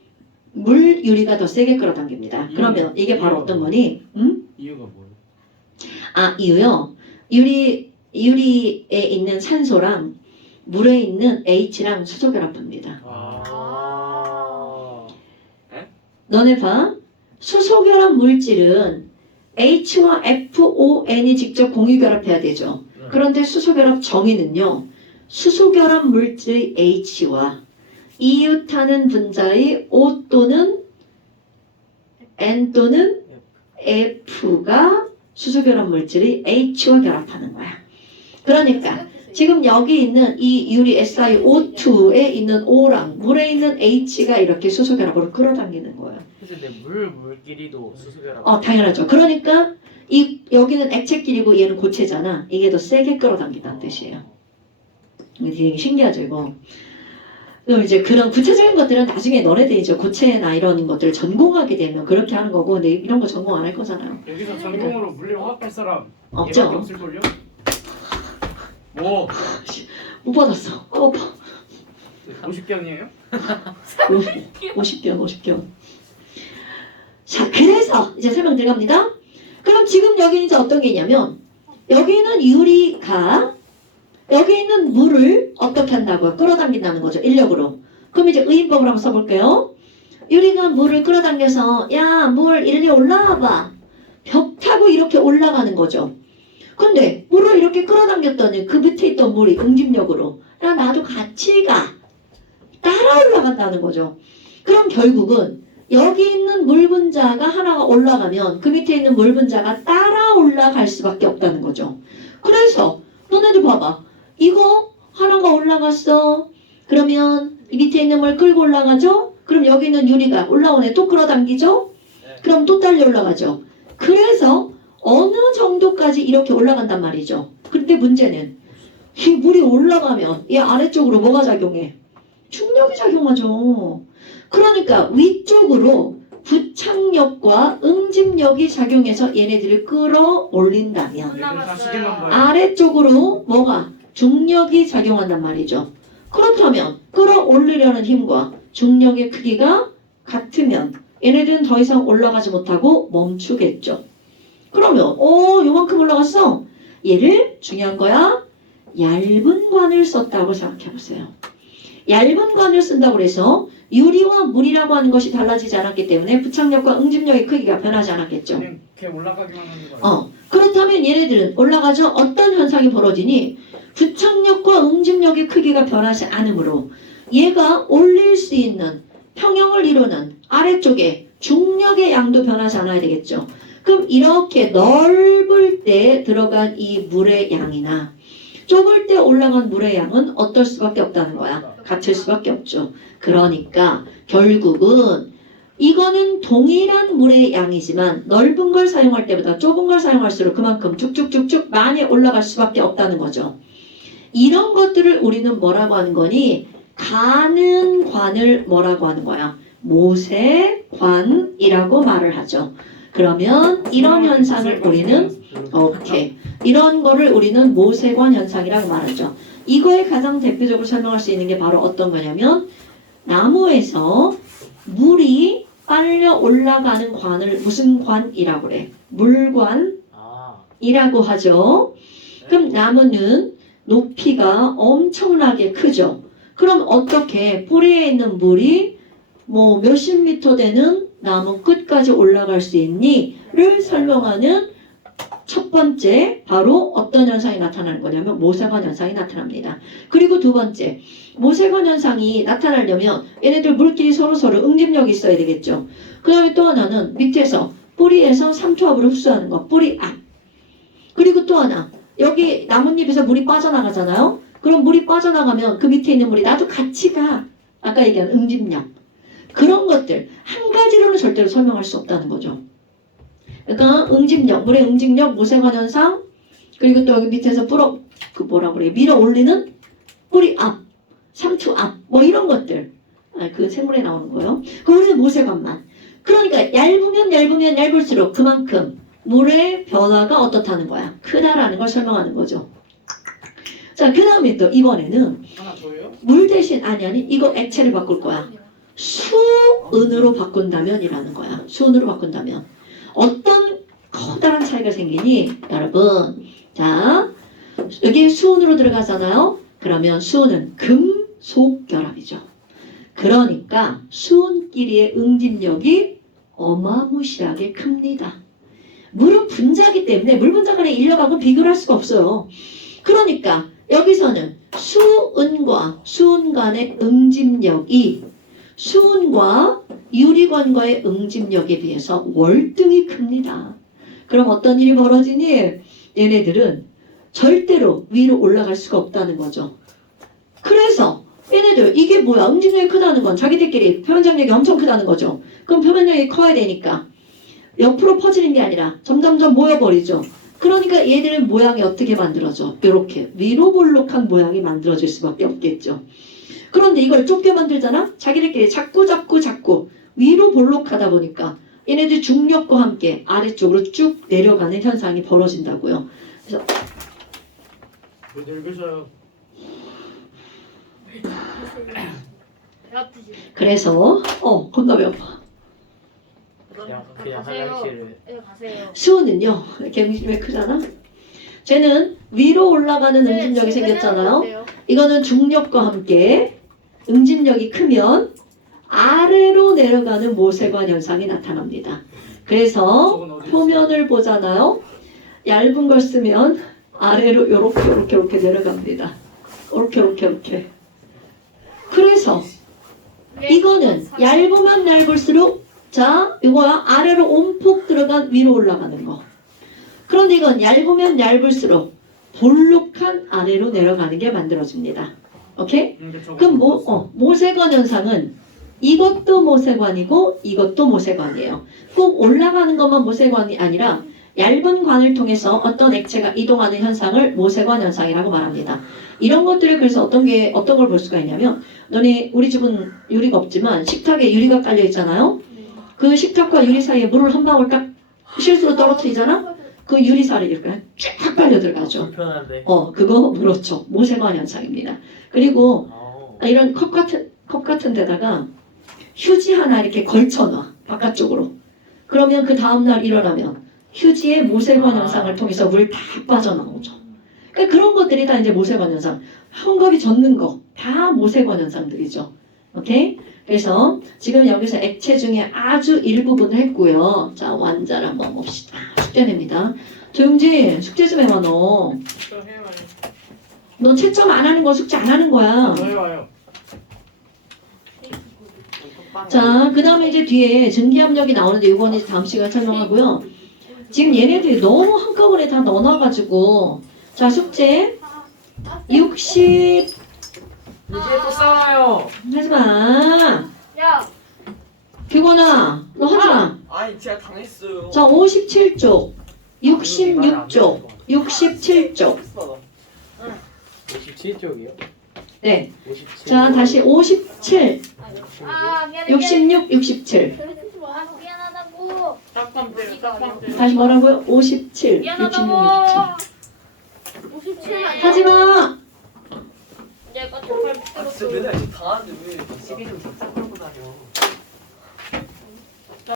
물 유리가 더 세게 끌어당깁니다. 그러면 이게 바로 어떤 거니? 이유가 뭐예요? 이유요. 유리에 있는 산소랑 물에 있는 H랑 수소 결합합니다. 너네 봐. 수소 결합 물질은 H와 FON이 직접 공유 결합해야 되죠. 그런데 수소 결합 정의는요. 수소 결합 물질 H와 이웃하는 분자의 O 또는 N 또는 F가 수소 결합 물질이 H와 결합하는 거야. 그러니까 지금 여기 있는 이 유리 SiO2에 있는 O랑 물에 있는 H가 이렇게 수소 결합으로 끌어당기는 거예요. 근데 물끼리도 수소 결합. 당연하죠. 그러니까 여기는 액체끼리고 얘는 고체잖아. 이게 더 세게 끌어당긴다는 뜻이에요. 되게 신기하죠, 이거. 그럼 이제 그런 구체적인 것들은 나중에 너네들이 이제 고체나 이런 것들을 전공하게 되면 그렇게 하는 거고, 근데 이런 거 전공 안 할 거잖아요. 여기서 전공으로 물리화학 할 사람 없죠? 얘밖에 없을걸요? 뭐? 못 받았어. 50견이에요? 50견. 자, 그래서 이제 설명 들어갑니다. 그럼 지금 여기 이제 어떤 게 있냐면, 여기는 유리가 여기 있는 물을 어떻게 한다고요? 끌어당긴다는 거죠. 인력으로. 그럼 이제 의인법을 한번 써볼게요. 유리가 물을 끌어당겨서 야, 물 이리 올라와봐. 벽 타고 이렇게 올라가는 거죠. 근데 물을 이렇게 끌어당겼더니 그 밑에 있던 물이 응집력으로 야, 나도 같이 가. 따라 올라간다는 거죠. 그럼 결국은 여기 있는 물 분자가 하나가 올라가면 그 밑에 있는 물 분자가 따라 올라갈 수밖에 없다는 거죠. 그래서 너네들 봐봐. 이거 하나가 올라갔어. 그러면 이 밑에 있는 물 끌고 올라가죠? 그럼 여기 있는 유리가 올라오네. 또 끌어당기죠? 그럼 또 딸려 올라가죠. 그래서 어느 정도까지 이렇게 올라간단 말이죠. 근데 문제는 이 물이 올라가면 이 아래쪽으로 뭐가 작용해? 중력이 작용하죠. 그러니까 위쪽으로 부착력과 응집력이 작용해서 얘네들을 끌어올린다면 아래쪽으로 뭐가? 중력이 작용한단 말이죠. 그렇다면 끌어올리려는 힘과 중력의 크기가 같으면 얘네들은 더 이상 올라가지 못하고 멈추겠죠. 그러면 요만큼 올라갔어. 얘를 중요한 거야. 얇은 관을 썼다고 생각해 보세요. 얇은 관을 쓴다고 해서 유리와 물이라고 하는 것이 달라지지 않았기 때문에 부착력과 응집력의 크기가 변하지 않았겠죠. 그냥 걔 올라가기만 하는 거 그렇다면 얘네들은 올라가죠. 어떤 현상이 벌어지니? 부착력과 응집력의 크기가 변하지 않으므로 얘가 올릴 수 있는 평형을 이루는 아래쪽에 중력의 양도 변하지 않아야 되겠죠. 그럼 이렇게 넓을 때 들어간 이 물의 양이나 좁을 때 올라간 물의 양은 어떨 수밖에 없다는 거야. 같을 수밖에 없죠. 그러니까 결국은 이거는 동일한 물의 양이지만 넓은 걸 사용할 때보다 좁은 걸 사용할수록 그만큼 쭉쭉쭉쭉 많이 올라갈 수밖에 없다는 거죠. 이런 것들을 우리는 뭐라고 하는 거니? 가는 관을 뭐라고 하는 거야? 모세관이라고 말을 하죠. 그러면 이런 현상을 우리는 오케이. 이런 거를 우리는 모세관 현상이라고 말하죠. 이거에 가장 대표적으로 설명할 수 있는 게 바로 어떤 거냐면 나무에서 물이 빨려 올라가는 관을 무슨 관이라고 그래? 물관이라고 하죠. 그럼 나무는 높이가 엄청나게 크죠. 그럼 어떻게 뿌리에 있는 물이 뭐 몇십 미터 되는 나무 끝까지 올라갈 수 있니?를 설명하는 첫 번째 바로 어떤 현상이 나타나는 거냐면 모세관 현상이 나타납니다. 그리고 두 번째 모세관 현상이 나타나려면 얘네들 물끼리 서로서로 응집력이 있어야 되겠죠. 그 다음에 또 하나는 밑에서 뿌리에서 삼투압을 흡수하는 거 뿌리 앞. 그리고 또 하나 여기 나뭇잎에서 물이 빠져나가잖아요. 그럼 물이 빠져나가면 그 밑에 있는 물이 나도 같이 가. 아까 얘기한 응집력. 그런 것들 한 가지로는 절대로 설명할 수 없다는 거죠. 그러니까 응집력, 물의 응집력, 모세관 현상, 그리고 또 여기 밑에서 밀어 올리는 뿌리 앞, 삼투 앞, 뭐 이런 것들. 그 생물에 나오는 거예요. 그거는 모세관만. 그러니까 얇으면 얇을수록 그만큼 물의 변화가 어떻다는 거야? 크다라는 걸 설명하는 거죠. 자, 그 다음에 또 이번에는 하나 더요? 물 대신 아니 이거 액체를 바꿀 거야. 수은으로 바꾼다면이라는 거야. 수은으로 바꾼다면 어떤 커다란 차이가 생기니? 여러분, 자 여기 수은으로 들어가잖아요. 그러면 수은은 금속결합이죠. 그러니까 수은끼리의 응집력이 어마무시하게 큽니다. 물은 분자이기 때문에 물 분자 간의 인력하고 비교를 할 수가 없어요. 그러니까 여기서는 수은과 수은 간의 응집력이 수은과 유리관과의 응집력에 비해서 월등히 큽니다. 그럼 어떤 일이 벌어지니? 얘네들은 절대로 위로 올라갈 수가 없다는 거죠. 그래서 얘네들 이게 뭐야? 응집력이 크다는 건 자기들끼리 표면장력이 엄청 크다는 거죠. 그럼 표면력이 커야 되니까 옆으로 퍼지는 게 아니라 점점점 모여버리죠. 그러니까 얘들은 모양이 어떻게 만들어져? 이렇게 위로 볼록한 모양이 만들어질 수밖에 없겠죠. 그런데 이걸 좁게 만들잖아? 자기들끼리 자꾸 위로 볼록하다 보니까 얘네들 중력과 함께 아래쪽으로 쭉 내려가는 현상이 벌어진다고요. 그래서 뭐 늙으셔요. 배 아프지? 그래서 겁나 배 아파. 그냥 가세요. 화장실을 네, 가세요. 수은은요 개미심이 크잖아. 쟤는 위로 올라가는 응집력이 생겼잖아요. 이거는 중력과 함께 응집력이 크면 아래로 내려가는 모세관 현상이 나타납니다. 그래서 표면을 보잖아요. 얇은 걸 쓰면 아래로 요렇게 내려갑니다. 요렇게. 그래서 이거는 얇으면 얇을수록 자 이거야 아래로 온폭 들어간 위로 올라가는 거. 그런데 이건 얇으면 얇을수록 볼록한 아래로 내려가는 게 만들어집니다. 오케이? 그럼 모세관 현상은 이것도 모세관이고 이것도 모세관이에요. 꼭 올라가는 것만 모세관이 아니라 얇은 관을 통해서 어떤 액체가 이동하는 현상을 모세관 현상이라고 말합니다. 이런 것들을 그래서 어떤 걸 볼 수가 있냐면 너네 우리 집은 유리가 없지만 식탁에 유리가 깔려 있잖아요. 그 식탁과 유리 사이에 물을 한 방울 딱 실수로 떨어뜨리잖아. 그 유리살이 이렇게 쫙 빨려 들어가죠. 불편한데. 그거 그렇죠. 모세관 현상입니다. 그리고 이런 컵 같은 데다가 휴지 하나 이렇게 걸쳐놔 바깥쪽으로. 그러면 그 다음날 일어나면 휴지에 모세관 현상을 통해서 물 다 빠져나오죠. 그러니까 그런 것들이 다 이제 모세관 현상. 헝겊이 젖는 거 다 모세관 현상들이죠. 오케이? 그래서 지금 여기서 액체 중에 아주 일부분을 했고요. 자, 완자를 한번 봅시다. 숙제 냅니다. 조용진, 숙제 좀 해봐 너. 저 해요. 너 채점 안 하는 거 숙제 안 하는 거야. 저 해와요. 자, 그 다음에 이제 뒤에 증기압력이 나오는데 이거는 이제 다음 시간에 설명하고요. 지금 얘네들이 너무 한꺼번에 다 넣어놔가지고 자, 숙제 60 이제 또 싸워요. 하지마. 야, 규건아 너 하지마. 아니 제가 당했어요. 자, 57쪽 66쪽 67쪽 57쪽이요? 네. 57. 자, 다시 57 아 미안해. 66 67 미안하다고. 미안하다고. 짝밤 때려 짝밤 때려. 다시 뭐라고요? 57. 미안하다고. 67, 67. 57. 하지마. 내가 정말 아 진짜 맨날 이렇게 당하는데 왜 12좀 싹싹 끌고 다녀.